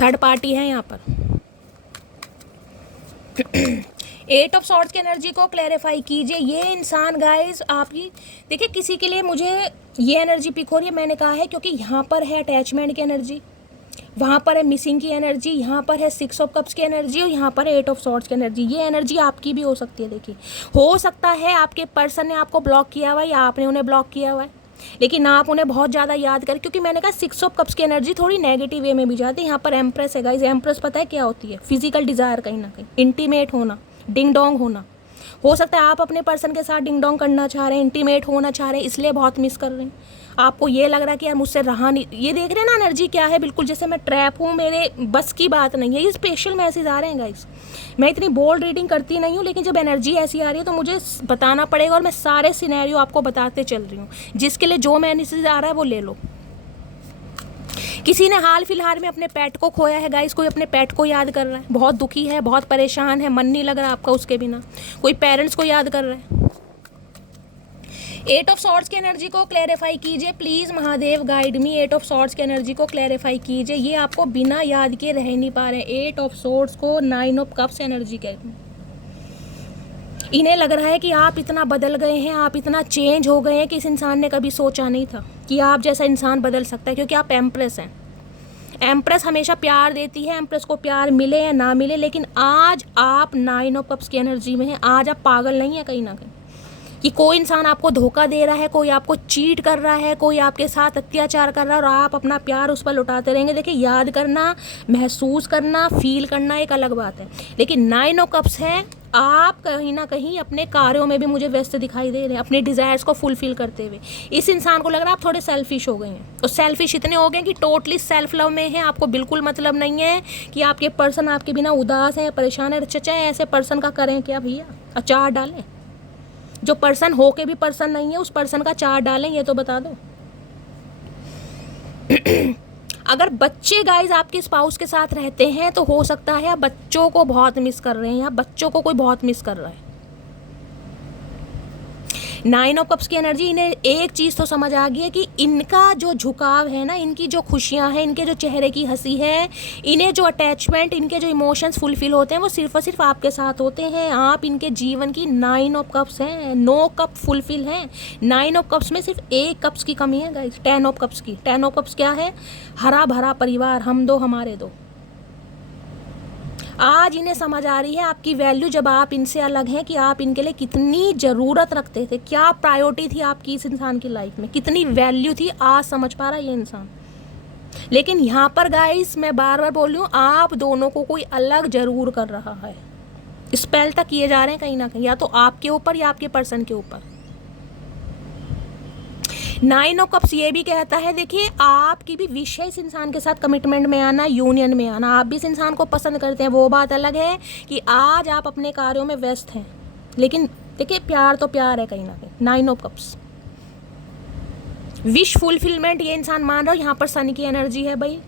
थर्ड पार्टी है यहाँ पर। 8 ऑफ सॉर्ड्स की एनर्जी को क्लैरिफाई कीजिए। ये इंसान गाइस आपकी, देखिए किसी के लिए मुझे ये एनर्जी पिक हो रही है, मैंने कहा है क्योंकि यहाँ पर है अटैचमेंट की एनर्जी, वहाँ पर है मिसिंग की एनर्जी, यहाँ पर है 6 ऑफ कप्स की एनर्जी, और यहाँ पर 8 ऑफ सॉर्ड्स की एनर्जी। ये एनर्जी आपकी भी हो सकती है। देखिए हो सकता है आपके पर्सन ने आपको ब्लॉक किया हुआ है या आपने उन्हें ब्लॉक किया हुआ है, लेकिन आप उन्हें बहुत ज़्यादा याद करें, क्योंकि मैंने कहा 6 ऑफ कप्स की एनर्जी थोड़ी नेगेटिव वे में भी जाती है। यहाँ पर एम्प्रेस है गाइस। एम्प्रेस पता है क्या होती है? फिजिकल डिज़ायर, कहीं ना कहीं इंटीमेट होना, डिंग डोंग होना। हो सकता है आप अपने पर्सन के साथ डिंग डोंग करना चाह रहे हैं, इंटीमेट होना चाह रहे हैं, इसलिए बहुत मिस कर रहे हैं। आपको ये लग रहा है कि यार मुझसे रहा नहीं। ये देख रहे हैं ना एनर्जी क्या है, बिल्कुल जैसे मैं ट्रैप हूँ, मेरे बस की बात नहीं है। ये स्पेशल मैसेज आ रहे हैं गाइस। मैं इतनी बोल्ड रीडिंग करती नहीं हूँ, लेकिन जब एनर्जी ऐसी आ रही है तो मुझे बताना पड़ेगा, और मैं सारे सिनेरियो आपको बताते चल रही हूँ। जिसके लिए जो मैसेज आ रहा है वो ले लो। किसी ने हाल फिलहाल में अपने पेट को खोया है गाइस। कोई अपने पेट को याद कर रहा है, बहुत दुखी है, बहुत परेशान है, मन नहीं लग रहा आपका उसके बिना। कोई पेरेंट्स को याद कर रहा है। 8 ऑफ सॉर्ड्स की एनर्जी को क्लैरिफाई कीजिए please Mahadev, guide me. 8 of swords की एनर्जी को क्लैरिफाई कीजिए। ये आपको बिना याद के रह नहीं पा रहे। 8 ऑफ सॉर्ड्स को 9 ऑफ कप्स एनर्जी कहते हैं। इन्हें लग रहा है कि आप इतना बदल गए हैं, आप इतना चेंज हो गए हैं कि इस इंसान ने कभी सोचा नहीं था कि आप जैसा इंसान बदल सकता है, क्योंकि आप एम्प्रेस हैं। एम्प्रेस हमेशा प्यार देती है, एम्प्रेस को प्यार मिले या ना मिले, लेकिन आज आप 9 ऑफ कप्स की एनर्जी में हैं। आज आप पागल नहीं है कहीं ना कहीं, कि कोई इंसान आपको धोखा दे रहा है, कोई आपको चीट कर रहा है, कोई आपके साथ अत्याचार कर रहा है, और आप अपना प्यार उस पर लुटाते रहेंगे। देखिए याद करना, महसूस करना, फील करना एक अलग बात है, लेकिन 9 ऑफ कप्स है। आप कहीं ना कहीं अपने कार्यों में भी मुझे व्यस्त दिखाई दे रहे हैं, अपने डिज़ायर्स को फुलफिल करते हुए। इस इंसान को लग रहा है आप थोड़े सेल्फिश हो गए हैं, और सेल्फिश इतने हो गए कि टोटली सेल्फ लव में है। आपको बिल्कुल मतलब नहीं है कि आपके पर्सन आपके बिना उदास है, परेशान है। चचा ऐसे पर्सन का करें क्या भैया? अचार डालें? जो पर्सन हो के भी पर्सन नहीं है, उस पर्सन का चार डालें, ये तो बता दो। अगर बच्चे गाइज आपके स्पाउस के साथ रहते हैं तो हो सकता है आप बच्चों को बहुत मिस कर रहे हैं, या बच्चों को कोई बहुत मिस कर रहा है। 9 ऑफ कप्स की एनर्जी, इन्हें एक चीज़ तो समझ आ गई है कि इनका जो झुकाव है ना, इनकी जो खुशियां हैं, इनके जो चेहरे की हंसी है, इन्हें जो अटैचमेंट, इनके जो इमोशंस फुलफिल होते हैं वो सिर्फ और सिर्फ आपके साथ होते हैं। आप इनके जीवन की 9 ऑफ कप्स हैं, 9 कप फुलफिल हैं। 9 ऑफ कप्स में सिर्फ 1 कप्स की कमी है गाइस, 10 ऑफ कप्स की। 10 ऑफ कप्स क्या है? हरा भरा परिवार, हम दो हमारे दो। आज इन्हें समझ आ रही है आपकी वैल्यू, जब आप इनसे अलग हैं, कि आप इनके लिए कितनी ज़रूरत रखते थे, क्या प्रायोरिटी थी आपकी इस इंसान की लाइफ में, कितनी वैल्यू थी। आज समझ पा रहा है ये इंसान। लेकिन यहाँ पर गाइस मैं बार बार बोल रही हूँ, आप दोनों को कोई अलग ज़रूर कर रहा है। स्पेल तक किए जा रहे हैं कहीं ना कहीं, या तो आपके ऊपर या आपके पर्सन के ऊपर। 9 ऑफ कप्स ये भी कहता है, देखिए आपकी भी विश है इस इंसान के साथ कमिटमेंट में आना, यूनियन में आना। आप भी इस इंसान को पसंद करते हैं, वो बात अलग है कि आज आप अपने कार्यों में व्यस्त हैं। लेकिन देखिए प्यार तो प्यार है कहीं ना कहीं। 9 ऑफ कप्स, विश फुलफिलमेंट ये इंसान मान रहा हो। यहाँ पर सन की एनर्जी है भाई।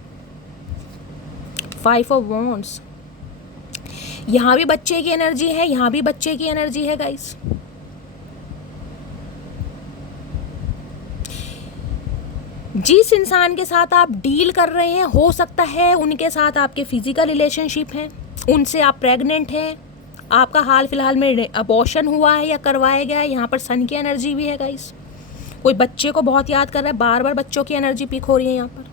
5 ऑफ वॉन्ड्स, यहाँ भी बच्चे की एनर्जी है, यहाँ भी बच्चे की एनर्जी है गाइस। जिस इंसान के साथ आप डील कर रहे हैं, हो सकता है उनके साथ आपके फिजिकल रिलेशनशिप हैं, उनसे आप प्रेग्नेंट हैं, आपका हाल फिलहाल में अबॉर्शन हुआ है या करवाया गया है। यहाँ पर सन की एनर्जी भी है गाइस। कोई बच्चे को बहुत याद कर रहा है, बार बार बच्चों की एनर्जी पिक हो रही है यहाँ पर।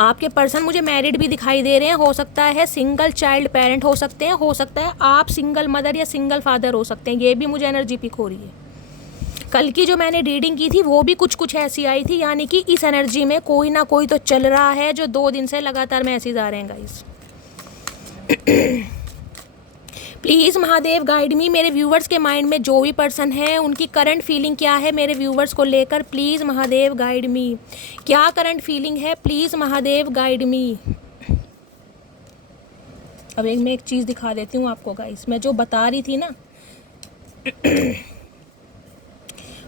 आपके पर्सन मुझे मैरिड भी दिखाई दे रहे हैं, हो सकता है सिंगल चाइल्ड पेरेंट हो सकते हैं, हो सकता है आप सिंगल मदर या सिंगल फादर हो सकते हैं। ये भी मुझे एनर्जी पिक हो रही है। कल की जो मैंने रीडिंग की थी वो भी कुछ कुछ ऐसी आई थी, यानी कि इस एनर्जी में कोई ना कोई तो चल रहा है जो 2 दिन से लगातार मैसेज आ रहे हैं guys. Please Mahadev guide me, मेरे व्यूवर्स के माइंड में जो भी पर्सन है उनकी करंट फीलिंग क्या है मेरे व्यूवर्स को लेकर। प्लीज़ महादेव गाइड मी, क्या करंट फीलिंग है, प्लीज़ महादेव गाइड मी। अब मैं एक चीज़ दिखा देती हूँ आपको गाइस, मैं जो बता रही थी ना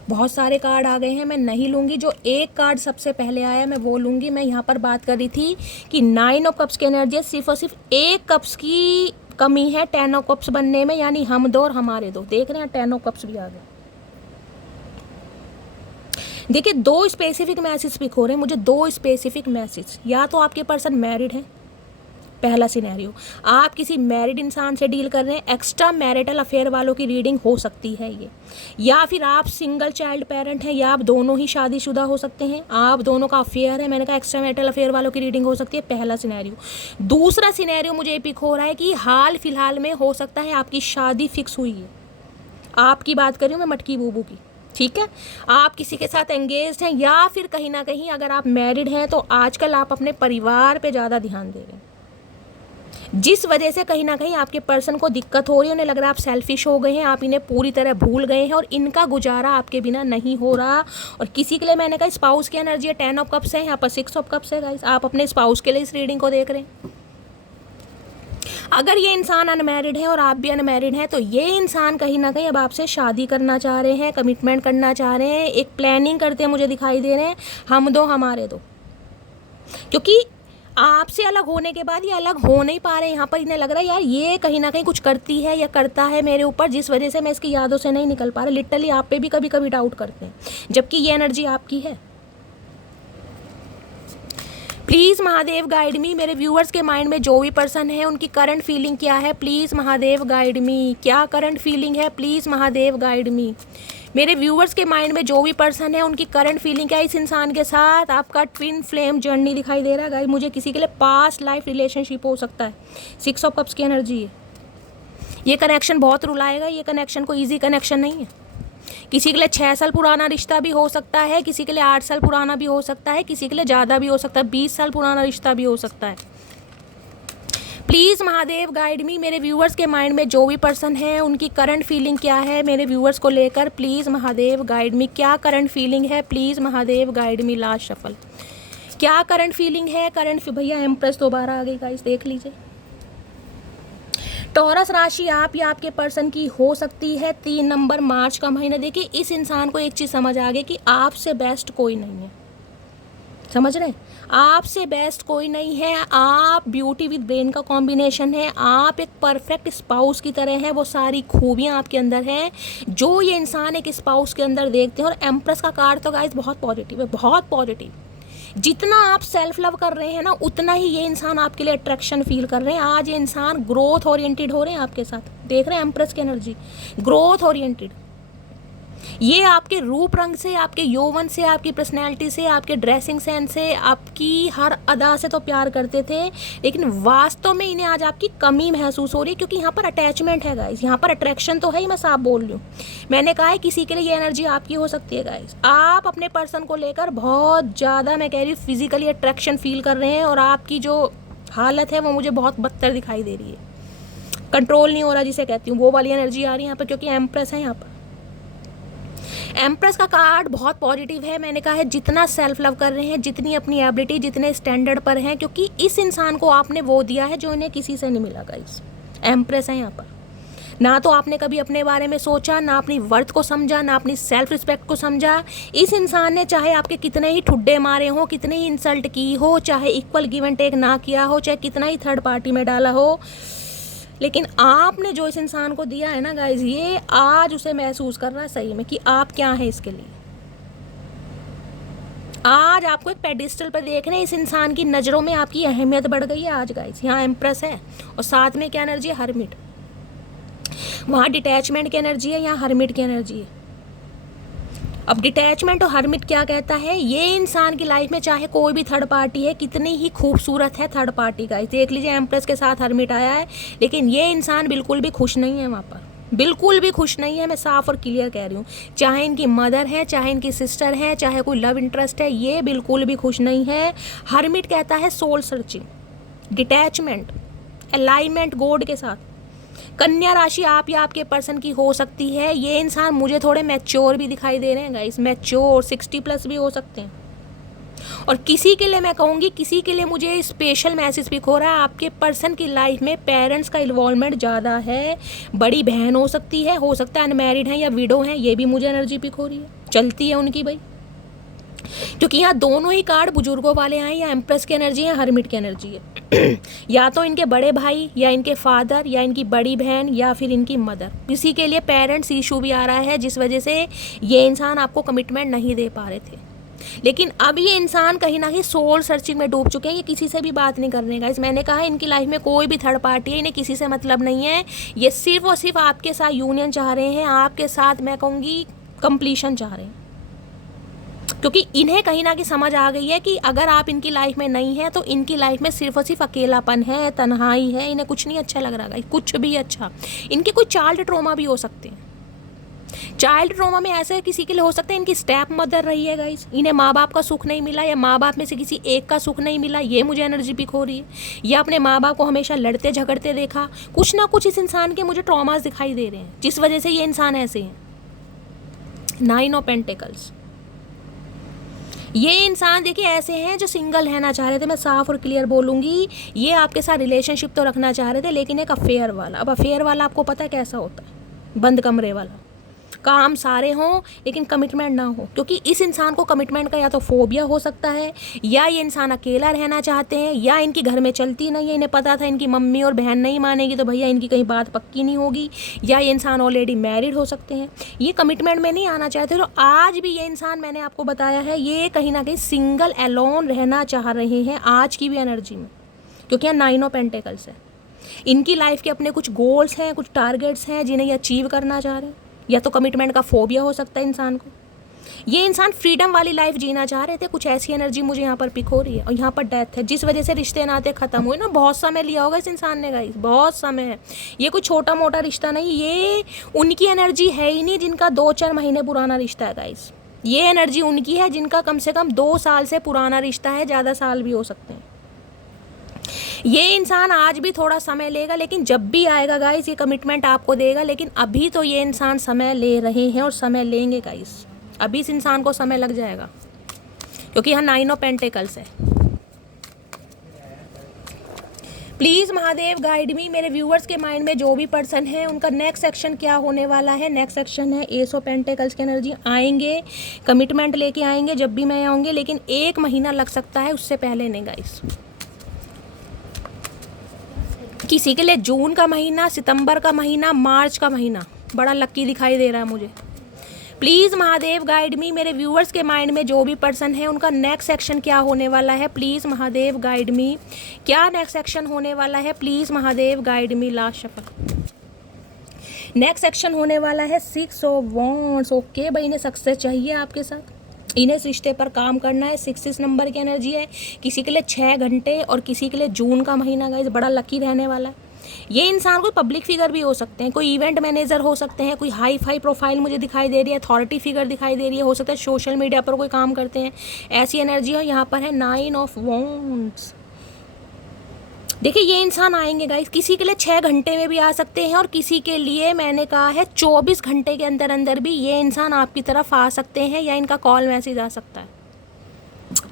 बहुत सारे कार्ड आ गए हैं, मैं नहीं लूँगी। जो एक कार्ड सबसे पहले आया मैं वो लूँगी। मैं यहाँ पर बात कर रही थी कि 9 ऑफ कप्स की एनर्जी सिर्फ और सिर्फ एक कप्स की कमी है 10 ऑफ कप्स बनने में, यानी हम दो और हमारे दो। देख रहे हैं 10 ऑफ कप्स भी आ गए। देखिए 2 स्पेसिफिक मैसेज पिक हो रहे हैं मुझे, 2 स्पेसिफिक मैसेज। या तो आपके पर्सन मैरिड हैं, पहला सिनेरियो, आप किसी मैरिड इंसान से डील कर रहे हैं, एक्स्ट्रा मैरिटल अफेयर वालों की रीडिंग हो सकती है ये। या फिर आप सिंगल चाइल्ड पेरेंट हैं, या आप दोनों ही शादीशुदा हो सकते हैं, आप दोनों का अफेयर है। मैंने कहा एक्स्ट्रा मैरिटल अफेयर वालों की रीडिंग हो सकती है, पहला सिनेरियो। दूसरा सिनेरियो मुझे पिक हो रहा है कि हाल फिलहाल में हो सकता है आपकी शादी फिक्स हुई है। आपकी बात कर रही हूँ मैं, मटकी बूबू की, ठीक है। आप किसी के साथ एंगेज्ड हैं, या फिर कहीं ना कहीं अगर आप मैरिड हैं तो आजकल आप अपने परिवार पे ज़्यादा ध्यान दे रहे हैं, जिस वजह से कहीं ना कहीं आपके पर्सन को दिक्कत हो रही है। उन्हें लग रहा है आप सेल्फिश हो गए हैं, आप इन्हें पूरी तरह भूल गए हैं और इनका गुजारा आपके बिना नहीं हो रहा। और किसी के लिए मैंने कहा स्पाउस की एनर्जी है, 10 ऑफ कप्स है, यहाँ पर 6 ऑफ कप्स है गाइस। आप अपने स्पाउस के लिए इस रीडिंग को देख रहे हैं। अगर ये इंसान अनमैरिड है और आप भी अनमैरिड हैं तो ये इंसान कहीं ना कहीं अब आपसे शादी करना चाह रहे हैं, कमिटमेंट करना चाह रहे हैं, एक प्लानिंग करते हैं मुझे दिखाई दे रहे हैं, हम दो हमारे दो। क्योंकि आपसे अलग होने के बाद ये अलग हो नहीं पा रहे। यहाँ पर इन्हें लग रहा है यार ये कहीं ना कहीं कुछ करती है या करता है मेरे ऊपर, जिस वजह से मैं इसकी यादों से नहीं निकल पा रहा। लिटरली आप पे भी कभी कभी डाउट करते हैं, जबकि ये एनर्जी आपकी है। प्लीज़ महादेव गाइड मी, मेरे व्यूअर्स के माइंड में जो भी पर्सन है उनकी करंट फीलिंग क्या है, प्लीज़ महादेव गाइड मी। क्या करंट फीलिंग है, प्लीज़ महादेव गाइड मी। मेरे व्यूअर्स के माइंड में जो भी पर्सन है उनकी करंट फीलिंग क्या है इस इंसान के साथ। आपका ट्विन फ्लेम जर्नी दिखाई दे रहा है गाइस मुझे। किसी के लिए पास्ट लाइफ रिलेशनशिप हो सकता है। 6 ऑफ कप्स की एनर्जी है। ये कनेक्शन बहुत रुलाएगा, ये कनेक्शन कोई ईजी कनेक्शन नहीं है। किसी के लिए 6 साल पुराना रिश्ता भी हो सकता है, किसी के लिए 8 साल पुराना भी हो सकता है, किसी के लिए ज़्यादा भी हो सकता है, 20 साल पुराना रिश्ता भी हो सकता है। प्लीज़ महादेव गाइड मी, मेरे व्यूअर्स के माइंड में जो भी पर्सन है उनकी करंट फीलिंग क्या है मेरे व्यूअर्स को लेकर। प्लीज़ महादेव गाइड मी, क्या करंट फीलिंग है, please Mahadev guide me. Last shuffle, क्या करंट फीलिंग है। करंट भैया एम्प्रेस दोबारा आ गई गाइस, देख लीजिए। टॉरस राशि आप या आपके पर्सन की हो सकती है 3 नंबर मार्च का महीना। देखिए इस इंसान को एक चीज़ समझ आ गई कि आपसे बेस्ट कोई नहीं है। समझ रहे हैं, आपसे बेस्ट कोई नहीं है। आप ब्यूटी विद ब्रेन का कॉम्बिनेशन है, आप एक परफेक्ट स्पाउस की तरह है। वो सारी खूबियाँ आपके अंदर हैं जो ये इंसान एक स्पाउस के अंदर देखते हैं। और एम्प्रेस का कार्ड तो गाइस बहुत पॉजिटिव है, बहुत पॉजिटिव। जितना आप सेल्फ लव कर रहे हैं ना उतना ही ये इंसान आपके लिए अट्रैक्शन फील कर रहे हैं। आज ये इंसान ग्रोथ ओरिएंटेड हो रहे हैं आपके साथ। देख रहे हैं एम्प्रेस की एनर्जी, ग्रोथ ओरिएंटेड। ये आपके रूप रंग से, आपके यौवन से, आपकी पर्सनैलिटी से, आपके ड्रेसिंग सेंस से, आपकी हर अदा से तो प्यार करते थे, लेकिन वास्तव में इन्हें आज आपकी कमी महसूस हो रही है, क्योंकि यहाँ पर अटैचमेंट है गाइस, यहाँ पर अट्रैक्शन तो है ही, मैं साफ बोल रही हूँ। मैंने कहा है किसी के लिए ये एनर्जी आपकी हो सकती है गाइस। आप अपने पर्सन को लेकर बहुत ज़्यादा, मैं कह रही हूँ, फिजिकली अट्रैक्शन फील कर रहे हैं, और आपकी जो हालत है वो मुझे बहुत बदतर दिखाई दे रही है, कंट्रोल नहीं हो रहा जिसे कहती हूँ, वो वाली एनर्जी आ रही है यहाँ पर, क्योंकि एम्प्रेस है यहाँ पर। एम्प्रेस का कार्ड बहुत पॉजिटिव है। मैंने कहा है जितना सेल्फ लव कर रहे हैं, जितनी अपनी एबिलिटी, जितने स्टैंडर्ड पर हैं, क्योंकि इस इंसान को आपने वो दिया है जो इन्हें किसी से नहीं मिला गाइस। एम्प्रेस है यहाँ पर। ना तो आपने कभी अपने बारे में सोचा, ना अपनी वर्थ को समझा, ना अपनी सेल्फ रिस्पेक्ट को समझा। इस इंसान ने चाहे आपके कितने ही ठुड्डे मारे हों, कितने ही इंसल्ट की हो, चाहे इक्वल गिव एंड टेक ना किया हो, चाहे कितना ही थर्ड पार्टी में डाला हो, लेकिन आपने जो इस इंसान को दिया है ना गाइज, ये आज उसे महसूस कर रहा है सही में कि आप क्या हैं इसके लिए। आज आपको एक पेडिस्टल पर देख रहे हैं, इस इंसान की नज़रों में आपकी अहमियत बढ़ गई है आज गाइज। यहाँ एम्प्रेस है और साथ में क्या एनर्जी है, हर्मिट। वहाँ डिटैचमेंट की एनर्जी है, यहाँ हर्मिट की एनर्जी है। अब डिटैचमेंट और हर्मिट क्या कहता है, ये इंसान की लाइफ में चाहे कोई भी थर्ड पार्टी है, कितनी ही खूबसूरत है थर्ड पार्टी का, देख लीजिए एम्प्रेस के साथ हर्मिट आया है, लेकिन ये इंसान बिल्कुल भी खुश नहीं है वहाँ पर, बिल्कुल भी खुश नहीं है। मैं साफ और क्लियर कह रही हूँ, चाहे इनकी मदर है, चाहे इनकी सिस्टर है, चाहे कोई लव इंटरेस्ट है, ये बिल्कुल भी खुश नहीं है। हर्मिट कहता है soul searching, detachment, alignment God के साथ। कन्या राशि आप या आपके पर्सन की हो सकती है। ये इंसान मुझे थोड़े मैच्योर भी दिखाई दे रहे हैं गाइस, मैच्योर 60+ भी हो सकते हैं। और किसी के लिए मैं कहूँगी, किसी के लिए मुझे स्पेशल मैसेज पिक हो रहा है, आपके पर्सन की लाइफ में पेरेंट्स का इन्वॉल्वमेंट ज़्यादा है। बड़ी बहन हो सकती है, हो सकता है अनमैरिड है या विडो है, ये भी मुझे एनर्जी पिक हो रही है, चलती है उनकी भाई, क्योंकि यहाँ दोनों ही कार्ड बुजुर्गों वाले आए, या एम्प्रेस की एनर्जी है, हर्मिट की एनर्जी है। या तो इनके बड़े भाई, या इनके फादर, या इनकी बड़ी बहन, या फिर इनकी मदर, किसी के लिए पेरेंट्स इशू भी आ रहा है, जिस वजह से ये इंसान आपको कमिटमेंट नहीं दे पा रहे थे। लेकिन अब ये इंसान कहीं ना कहीं सोल सर्चिंग में डूब चुके हैं, ये किसी से भी बात नहीं करने का। इस मैंने कहा इनकी लाइफ में कोई भी थर्ड पार्टी है, इन्हें किसी से मतलब नहीं है। ये सिर्फ और सिर्फ आपके साथ यूनियन चाह रहे हैं, आपके साथ मैं कहूँगी कंप्लीशन चाह रहे हैं, क्योंकि इन्हें कहीं ना कहीं समझ आ गई है कि अगर आप इनकी लाइफ में नहीं है तो इनकी लाइफ में सिर्फ और सिर्फ अकेलापन है, तन्हाई है, इन्हें कुछ नहीं अच्छा लग रहा है, कुछ भी अच्छा। इनके कुछ चाइल्ड ट्रॉमा भी हो सकते हैं। चाइल्ड ट्रॉमा में ऐसे किसी के लिए हो सकता है इनकी स्टेप मदर रही है गाइस, इन्हें माँ बाप का सुख नहीं मिला, या माँ बाप में से किसी एक का सुख नहीं मिला, ये मुझे एनर्जी पिक हो रही है। या अपने माँ बाप को हमेशा लड़ते झगड़ते देखा, कुछ ना कुछ इस इंसान के मुझे ट्रॉमास दिखाई दे रहे हैं, जिस वजह से ये इंसान ऐसे हैं। 9 ऑफ पेंटिकल्स, ये इंसान देखिए ऐसे हैं जो सिंगल रहना चाह रहे थे, मैं साफ और क्लियर बोलूँगी। ये आपके साथ रिलेशनशिप तो रखना चाह रहे थे, लेकिन एक अफेयर वाला। अब अफेयर वाला आपको पता है कैसा होता है, बंद कमरे वाला, काम सारे हों लेकिन कमिटमेंट ना हो, क्योंकि इस इंसान को कमिटमेंट का या तो फोबिया हो सकता है, या ये इंसान अकेला रहना चाहते हैं, या इनकी घर में चलती नहीं है, इन्हें पता था इनकी मम्मी और बहन नहीं मानेगी तो भैया इनकी कहीं बात पक्की नहीं होगी, या ये इंसान ऑलरेडी मैरिड हो सकते हैं, ये कमिटमेंट में नहीं आना चाहते। तो आज भी ये इंसान, मैंने आपको बताया है, ये कहीं ना कहीं सिंगल एलोन रहना चाह रहे हैं आज की भी एनर्जी में, क्योंकि यहाँ 9 ऑफ पेंटिकल्स है। इनकी लाइफ के अपने कुछ गोल्स हैं, कुछ टारगेट्स हैं जिन्हें ये अचीव करना चाह रहे हैं, या तो कमिटमेंट का फोबिया हो सकता है इंसान को। ये इंसान फ्रीडम वाली लाइफ जीना चाह रहे थे, कुछ ऐसी एनर्जी मुझे यहाँ पर पिक हो रही है। और यहाँ पर डेथ है, जिस वजह से रिश्ते नाते खत्म हुए ना, बहुत समय लिया होगा इस इंसान ने गाइस, बहुत समय है। ये कोई छोटा मोटा रिश्ता नहीं, ये उनकी एनर्जी है ही नहीं जिनका 2-4 महीने पुराना रिश्ता है गाइस। ये एनर्जी उनकी है जिनका कम से कम 2 साल से पुराना रिश्ता है, ज़्यादा साल भी हो सकते हैं। ये इंसान आज भी थोड़ा समय लेगा, लेकिन जब भी आएगा गाइस ये कमिटमेंट आपको देगा। लेकिन अभी तो ये इंसान समय ले रहे हैं और समय लेंगे गाइस, अभी इस इंसान को समय लग जाएगा, क्योंकि यहाँ 9 ऑफ पेंटिकल्स है। प्लीज़ महादेव गाइड मी, मेरे व्यूअर्स के माइंड में जो भी पर्सन है उनका नेक्स्ट सेक्शन क्या होने वाला है। नेक्स्ट सेक्शन है एस ऑफ पेंटिकल्स की एनर्जी, आएंगे कमिटमेंट लेके आएंगे जब भी मैं आऊँगी, लेकिन 1 महीना लग सकता है, उससे पहले नहीं गाइस। किसी के लिए जून का महीना, सितंबर का महीना, मार्च का महीना बड़ा लक्की दिखाई दे रहा है मुझे। प्लीज़ महादेव गाइड मी, मेरे व्यूअर्स के माइंड में जो भी पर्सन है उनका नेक्स्ट सेक्शन क्या होने वाला है। प्लीज़ महादेव गाइड मी, क्या नेक्स्ट सेक्शन होने वाला है, please Mahadev guide me. Last shuffle, next section होने वाला है 6 ऑफ वॉन्ड्स। ओके भाई, इन्हें सक्सेस चाहिए आपके साथ, इन्हें इस रिश्ते पर काम करना है। 6 नंबर की एनर्जी है, किसी के लिए 6 घंटे और किसी के लिए जून का महीना गाइस बड़ा लकी रहने वाला है। ये इंसान कोई पब्लिक फिगर भी हो सकते हैं, कोई इवेंट मैनेजर हो सकते हैं, कोई हाई फाई प्रोफाइल मुझे दिखाई दे रही है, अथॉरिटी फिगर दिखाई दे रही है, हो सकता है सोशल मीडिया पर कोई काम करते हैं, ऐसी एनर्जी है। यहाँ पर है 9 ऑफ वॉन्ड्स। देखिए ये इंसान आएंगे गाइस, किसी के लिए 6 घंटे में भी आ सकते हैं और किसी के लिए मैंने कहा है 24 घंटे के अंदर अंदर भी ये इंसान आपकी तरफ आ सकते हैं या इनका कॉल मैसेज आ सकता है।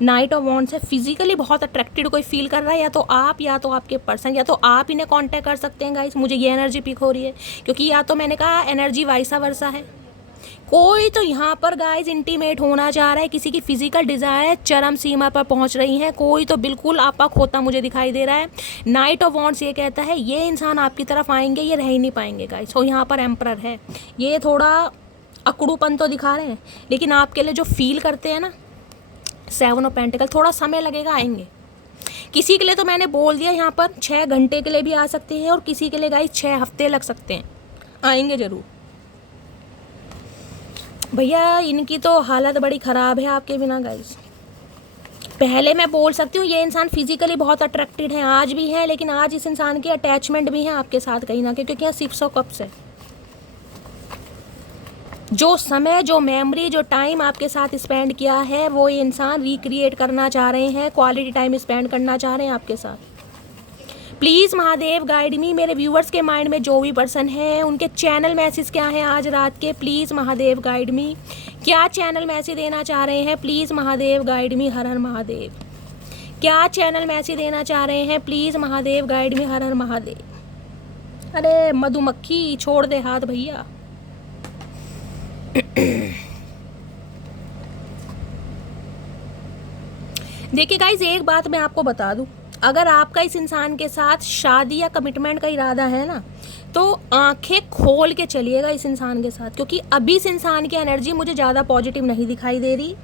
नाइट ऑफ वॉन्ड्स है, फिजिकली बहुत अट्रैक्टेड कोई फील कर रहा है, या तो आपके पर्सन, या तो आप इन्हें कांटेक्ट कर सकते हैं गाइस। मुझे ये एनर्जी पिक हो रही है क्योंकि या तो मैंने कहा एनर्जी वाइसा वर्सा है, कोई तो यहाँ पर गाइस इंटीमेट होना चाह रहा है, किसी की फिजिकल डिज़ायर चरम सीमा पर पहुँच रही है, कोई तो बिल्कुल आपा खोता मुझे दिखाई दे रहा है। नाइट ऑफ वॉन्ड्स ये कहता है ये इंसान आपकी तरफ आएंगे, ये रह ही नहीं पाएंगे गाइस। और यहाँ पर एम्परर है, ये थोड़ा अकड़ूपन तो दिखा रहे हैं लेकिन आपके लिए जो फील करते हैं ना, 7 ऑफ पेंटिकल, थोड़ा समय लगेगा, आएंगे। किसी के लिए तो मैंने बोल दिया यहाँ पर 6 घंटे के लिए भी आ सकते हैं और किसी के लिए गाइस 6 हफ्ते लग सकते हैं, आएंगे ज़रूर। भैया इनकी तो हालत बड़ी ख़राब है आपके बिना गाइस। पहले मैं बोल सकती हूँ ये इंसान फिजिकली बहुत अट्रैक्टेड है, आज भी है, लेकिन आज इस इंसान की अटैचमेंट भी है आपके साथ कहीं ना कहीं, क्योंकि यहाँ 6 ऑफ कप्स है। जो समय, जो मेमोरी, जो टाइम आपके साथ स्पेंड किया है वो ये इंसान रिक्रिएट करना चाह रहे हैं, क्वालिटी टाइम स्पेंड करना चाह रहे हैं आपके साथ। प्लीज़ महादेव गाइड मी, मेरे व्यूवर्स के माइंड में जो भी पर्सन है उनके चैनल मैसेज क्या हैं आज रात के, प्लीज़ महादेव गाइड मी। क्या चैनल मैसेज देना चाह रहे हैं, प्लीज़ महादेव गाइड मी, हर हर महादेव। क्या चैनल मैसेज देना चाह रहे हैं, प्लीज़ महादेव गाइड मी, हर हर महादेव। अरे मधुमक्खी छोड़ दे हाथ भैया। देखिए गाइज एक बात मैं आपको बता दूं, अगर आपका इस इंसान के साथ शादी या कमिटमेंट का इरादा है ना, तो आंखें खोल के चलिएगा इस इंसान के साथ, क्योंकि अभी इस इंसान की एनर्जी मुझे ज़्यादा पॉजिटिव नहीं दिखाई दे रही।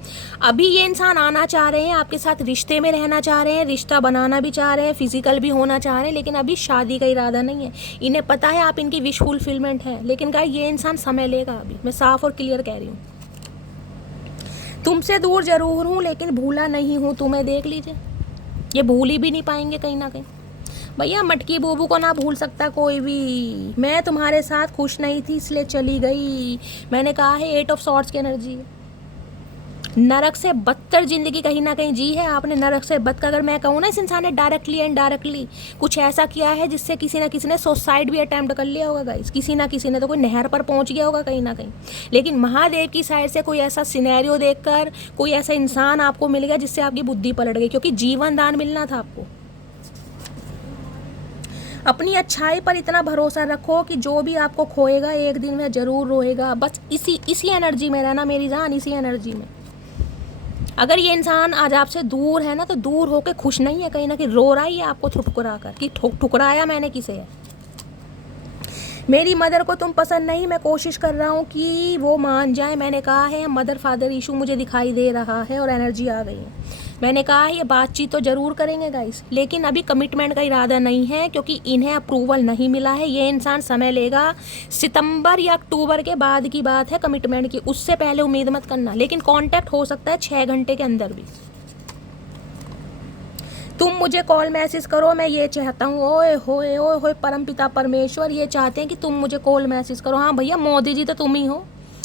अभी ये इंसान आना चाह रहे हैं आपके साथ, रिश्ते में रहना चाह रहे हैं, रिश्ता बनाना भी चाह रहे हैं, फिजिकल भी होना चाह रहे हैं, लेकिन अभी शादी का इरादा नहीं है। इन्हें पता है आप इनकी विश फुलफिलमेंट है, लेकिन गाइस ये इंसान समय लेगा। अभी मैं साफ और क्लियर कह रही हूँ, तुमसे दूर जरूर हूँ लेकिन भूला नहीं हूँ तुम्हें, देख लीजिए। ये भूल ही भी नहीं पाएंगे कहीं ना कहीं। भैया मटकी बूबू को ना भूल सकता कोई भी। मैं तुम्हारे साथ खुश नहीं थी इसलिए चली गई। मैंने कहा है 8 ऑफ सॉर्ड्स की एनर्जी है। नरक से बदतर जिंदगी कहीं ना कहीं जी है आपने, नरक से बदतर। अगर मैं कहूँ ना, इस इंसान ने डायरेक्टली एंड डायरेक्टली कुछ ऐसा किया है जिससे किसी ना किसी ने सुसाइड भी अटैम्प्ट कर लिया होगा गाइस। किसी ना किसी ने तो कोई नहर पर पहुंच गया होगा कहीं ना कहीं। लेकिन महादेव की साइड से कोई ऐसा सिनेरियो देखकर कोई ऐसा इंसान आपको मिल गया जिससे आपकी बुद्धि पलट गई, क्योंकि जीवन दान मिलना था आपको। अपनी अच्छाई पर इतना भरोसा रखो कि जो भी आपको खोएगा एक दिन में ज़रूर रोएगा। बस इसी एनर्जी में रहना मेरी जान, इसी एनर्जी में। अगर ये इंसान आज आपसे दूर है ना, तो दूर होके खुश नहीं है, कहीं ना कहीं रो रहा ही है आपको ठुकरा कर कि ठुकराया मैंने किसे है। मेरी मदर को तुम पसंद नहीं, मैं कोशिश कर रहा हूँ कि वो मान जाए। मैंने कहा है मदर फादर इशू मुझे दिखाई दे रहा है और एनर्जी आ गई है। मैंने कहा ये बातचीत तो ज़रूर करेंगे गाइस, लेकिन अभी कमिटमेंट का इरादा नहीं है, क्योंकि इन्हें अप्रूवल नहीं मिला है। ये इंसान समय लेगा, सितंबर या अक्टूबर के बाद की बात है कमिटमेंट की, उससे पहले उम्मीद मत करना। लेकिन कांटेक्ट हो सकता है 6 घंटे के अंदर भी। तुम मुझे कॉल मैसेज करो, मैं ये चाहता हूँ। ओए होए परमपिता परमेश्वर ये चाहते हैं कि तुम मुझे कॉल मैसेज करो। हाँ भैया मोदी जी तो तुम ही हो,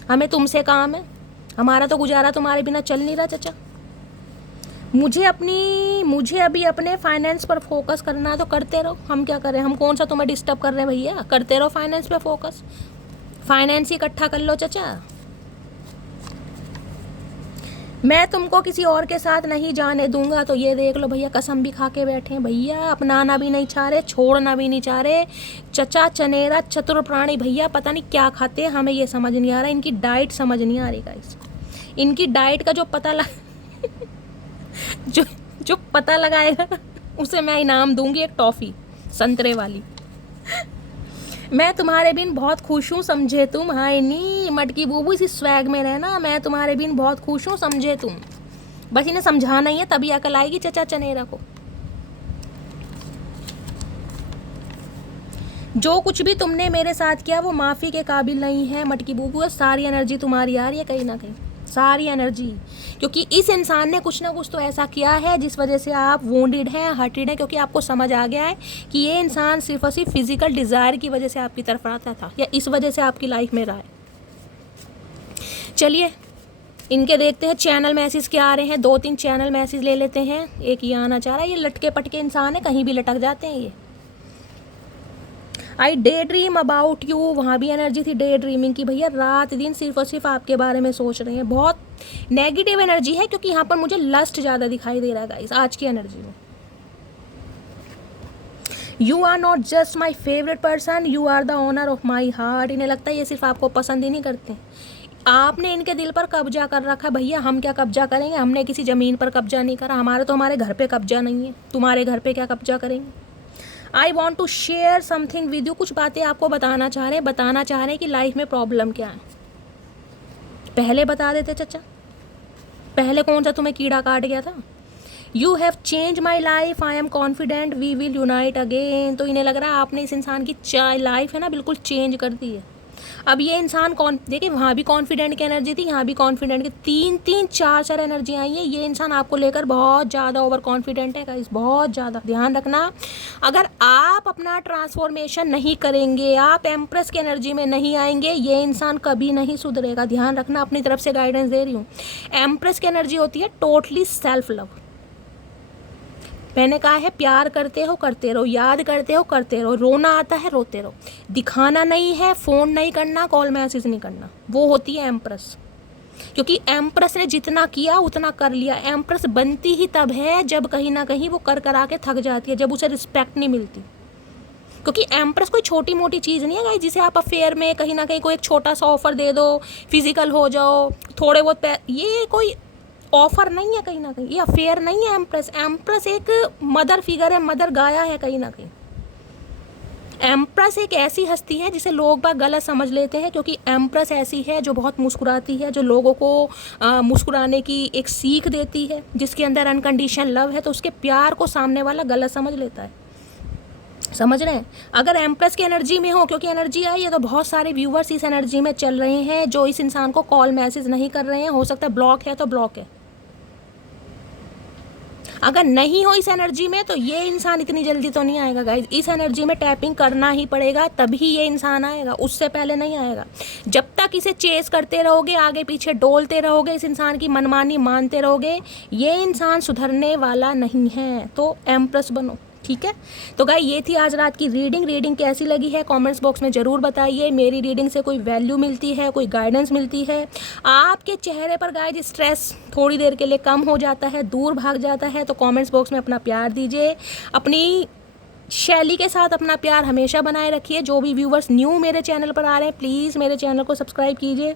हमें तुमसे काम है, हमारा तो गुजारा तुम्हारे बिना चल नहीं रहा चाचा। मुझे अभी अपने फाइनेंस पर फोकस करना है, तो करते रहो। हम क्या करें, हम कौन सा तुम्हें डिस्टर्ब कर रहे हैं भैया। करते रहो फाइनेंस पे फोकस, फाइनेंस ही इकट्ठा कर लो चाचा। मैं तुमको किसी और के साथ नहीं जाने दूंगा, तो ये देख लो भैया, कसम भी खा के बैठे हैं भैया, अपनाना भी नहीं चाह रहे, छोड़ना भी नहीं चाह रहे। चचा चनेरा चतुर प्राणी भैया, पता नहीं क्या खाते हैं, हमें ये समझ नहीं आ रहा। इनकी डाइट समझ नहीं आ रही गाइस। इनकी डाइट का जो पता जो पता लगाएगा उसे मैं इनाम दूंगी, एक टॉफी संतरे वाली। मैं तुम्हारे बिन बहुत खुश हूँ, समझे तुम। हाय नी मटकी बूबू, इसी स्वैग में रहना। मैं तुम्हारे बिन बहुत खुश हूँ, समझे तुम। बस इन्हें समझाना ही है, तभी अकल आएगी चचा चनेरा को। जो कुछ भी तुमने मेरे साथ किया वो माफ़ी के काबिल नहीं है मटकी बूबू। सारी एनर्जी तुम्हारी आ रही है कहीं ना कहीं, सारी एनर्जी, क्योंकि इस इंसान ने कुछ ना कुछ तो ऐसा किया है जिस वजह से आप वोंडेड हैं, हर्टेड हैं, क्योंकि आपको समझ आ गया है कि ये इंसान सिर्फ और सिर्फ फिजिकल डिज़ायर की वजह से आपकी तरफ आता था या इस वजह से आपकी लाइफ में रहा है। चलिए इनके देखते हैं चैनल मैसेज क्या आ रहे हैं। 2-3 चैनल मैसेज ले लेते हैं। एक ये आना चाह रहा है, ये लटके पटके इंसान है, कहीं भी लटक जाते हैं ये। आई डे ड्रीम अबाउट यू, वहाँ भी एनर्जी थी डे ड्रीमिंग की। भैया रात दिन सिर्फ और सिर्फ आपके बारे में सोच रहे हैं। बहुत नेगेटिव एनर्जी है, क्योंकि यहाँ पर मुझे लस्ट ज़्यादा दिखाई दे रहा है गाइस आज की एनर्जी में। You are not just my favourite person, you are the owner of my heart. इन्हें लगता है ये सिर्फ आपको पसंद ही नहीं करते, आपने इनके दिल पर कब्जा कर रखा है। भैया हम क्या कब्जा करेंगे, हमने किसी ज़मीन पर कब्जा नहीं करा, हमारे घर पे कब्जा नहीं है, तुम्हारे घर पे क्या कब्जा करेंगे। I want to share something with you, कुछ बातें आपको बताना चाह रहे हैं कि लाइफ में प्रॉब्लम क्या है। पहले बता देते चाचा, पहले कौन सा तुम्हें कीड़ा काट गया था। You have change my life, I am confident we will unite again. तो इन्हें लग रहा है आपने इस इंसान की लाइफ है ना बिल्कुल चेंज कर दी है। अब ये इंसान देखिए वहाँ भी कॉन्फिडेंट की एनर्जी थी, यहाँ भी कॉन्फिडेंट की, 3-3 4-4 एनर्जी आई है। ये इंसान आपको लेकर बहुत ज़्यादा ओवर कॉन्फिडेंट है गाइस, बहुत ज़्यादा। ध्यान रखना, अगर आप अपना ट्रांसफॉर्मेशन नहीं करेंगे, आप एम्प्रेस की एनर्जी में नहीं आएंगे, ये इंसान कभी नहीं सुधरेगा। ध्यान रखना, अपनी तरफ से गाइडेंस दे रही हूँ। एम्प्रेस की एनर्जी होती है टोटली सेल्फ लव। मैंने कहा है प्यार करते हो करते रहो, याद करते हो करते रहो, रोना आता है रोते रहो, दिखाना नहीं है, फ़ोन नहीं करना, कॉल मैसेज नहीं करना। वो होती है एम्प्रेस, क्योंकि एम्प्रेस ने जितना किया उतना कर लिया। एम्प्रेस बनती ही तब है जब कहीं ना कहीं वो कर कर आके थक जाती है, जब उसे रिस्पेक्ट नहीं मिलती। क्योंकि एम्प्रेस कोई छोटी मोटी चीज़ नहीं है गाइस, जिसे आप अफेयर में कहीं ना कहीं कोई एक छोटा सा ऑफर दे दो, फिजिकल हो जाओ, थोड़े बहुत ये कोई ऑफर नहीं है कहीं ना कहीं, ये अफेयर नहीं है। एम्प्रेस एक मदर फिगर है, मदर गाया है कहीं ना कहीं। एम्प्रेस एक ऐसी हस्ती है जिसे लोग बाग गलत समझ लेते हैं, क्योंकि एम्प्रेस ऐसी है जो बहुत मुस्कुराती है, जो लोगों को मुस्कुराने की एक सीख देती है, जिसके अंदर अनकंडीशन लव है। तो उसके प्यार को सामने वाला गलत समझ लेता है, समझ रहे हैं। अगर एम्प्रेस की एनर्जी में हो, क्योंकि एनर्जी आई है तो बहुत सारे व्यूवर्स इस एनर्जी में चल रहे हैं जो इस इंसान को कॉल मैसेज नहीं कर रहे हैं। हो सकता है ब्लॉक है तो ब्लॉक है। अगर नहीं हो इस एनर्जी में तो ये इंसान इतनी जल्दी तो नहीं आएगा गाइज। इस एनर्जी में टैपिंग करना ही पड़ेगा, तभी ये इंसान आएगा, उससे पहले नहीं आएगा। जब तक इसे चेस करते रहोगे, आगे पीछे डोलते रहोगे, इस इंसान की मनमानी मानते रहोगे, ये इंसान सुधरने वाला नहीं है। तो एम्प्रेस बनो, ठीक है। तो गाइस ये थी आज रात की रीडिंग कैसी लगी है कमेंट्स बॉक्स में ज़रूर बताइए। मेरी रीडिंग से कोई वैल्यू मिलती है, कोई गाइडेंस मिलती है, आपके चेहरे पर गाइस स्ट्रेस थोड़ी देर के लिए कम हो जाता है, दूर भाग जाता है, तो कमेंट्स बॉक्स में अपना प्यार दीजिए। अपनी शैली के साथ अपना प्यार हमेशा बनाए रखिए। जो भी व्यूवर्स न्यू मेरे चैनल पर आ रहे हैं, प्लीज़ मेरे चैनल को सब्सक्राइब कीजिए।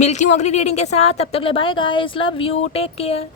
मिलती हूँ अगली रीडिंग के साथ, तब तक ले bye guys, love you, take care.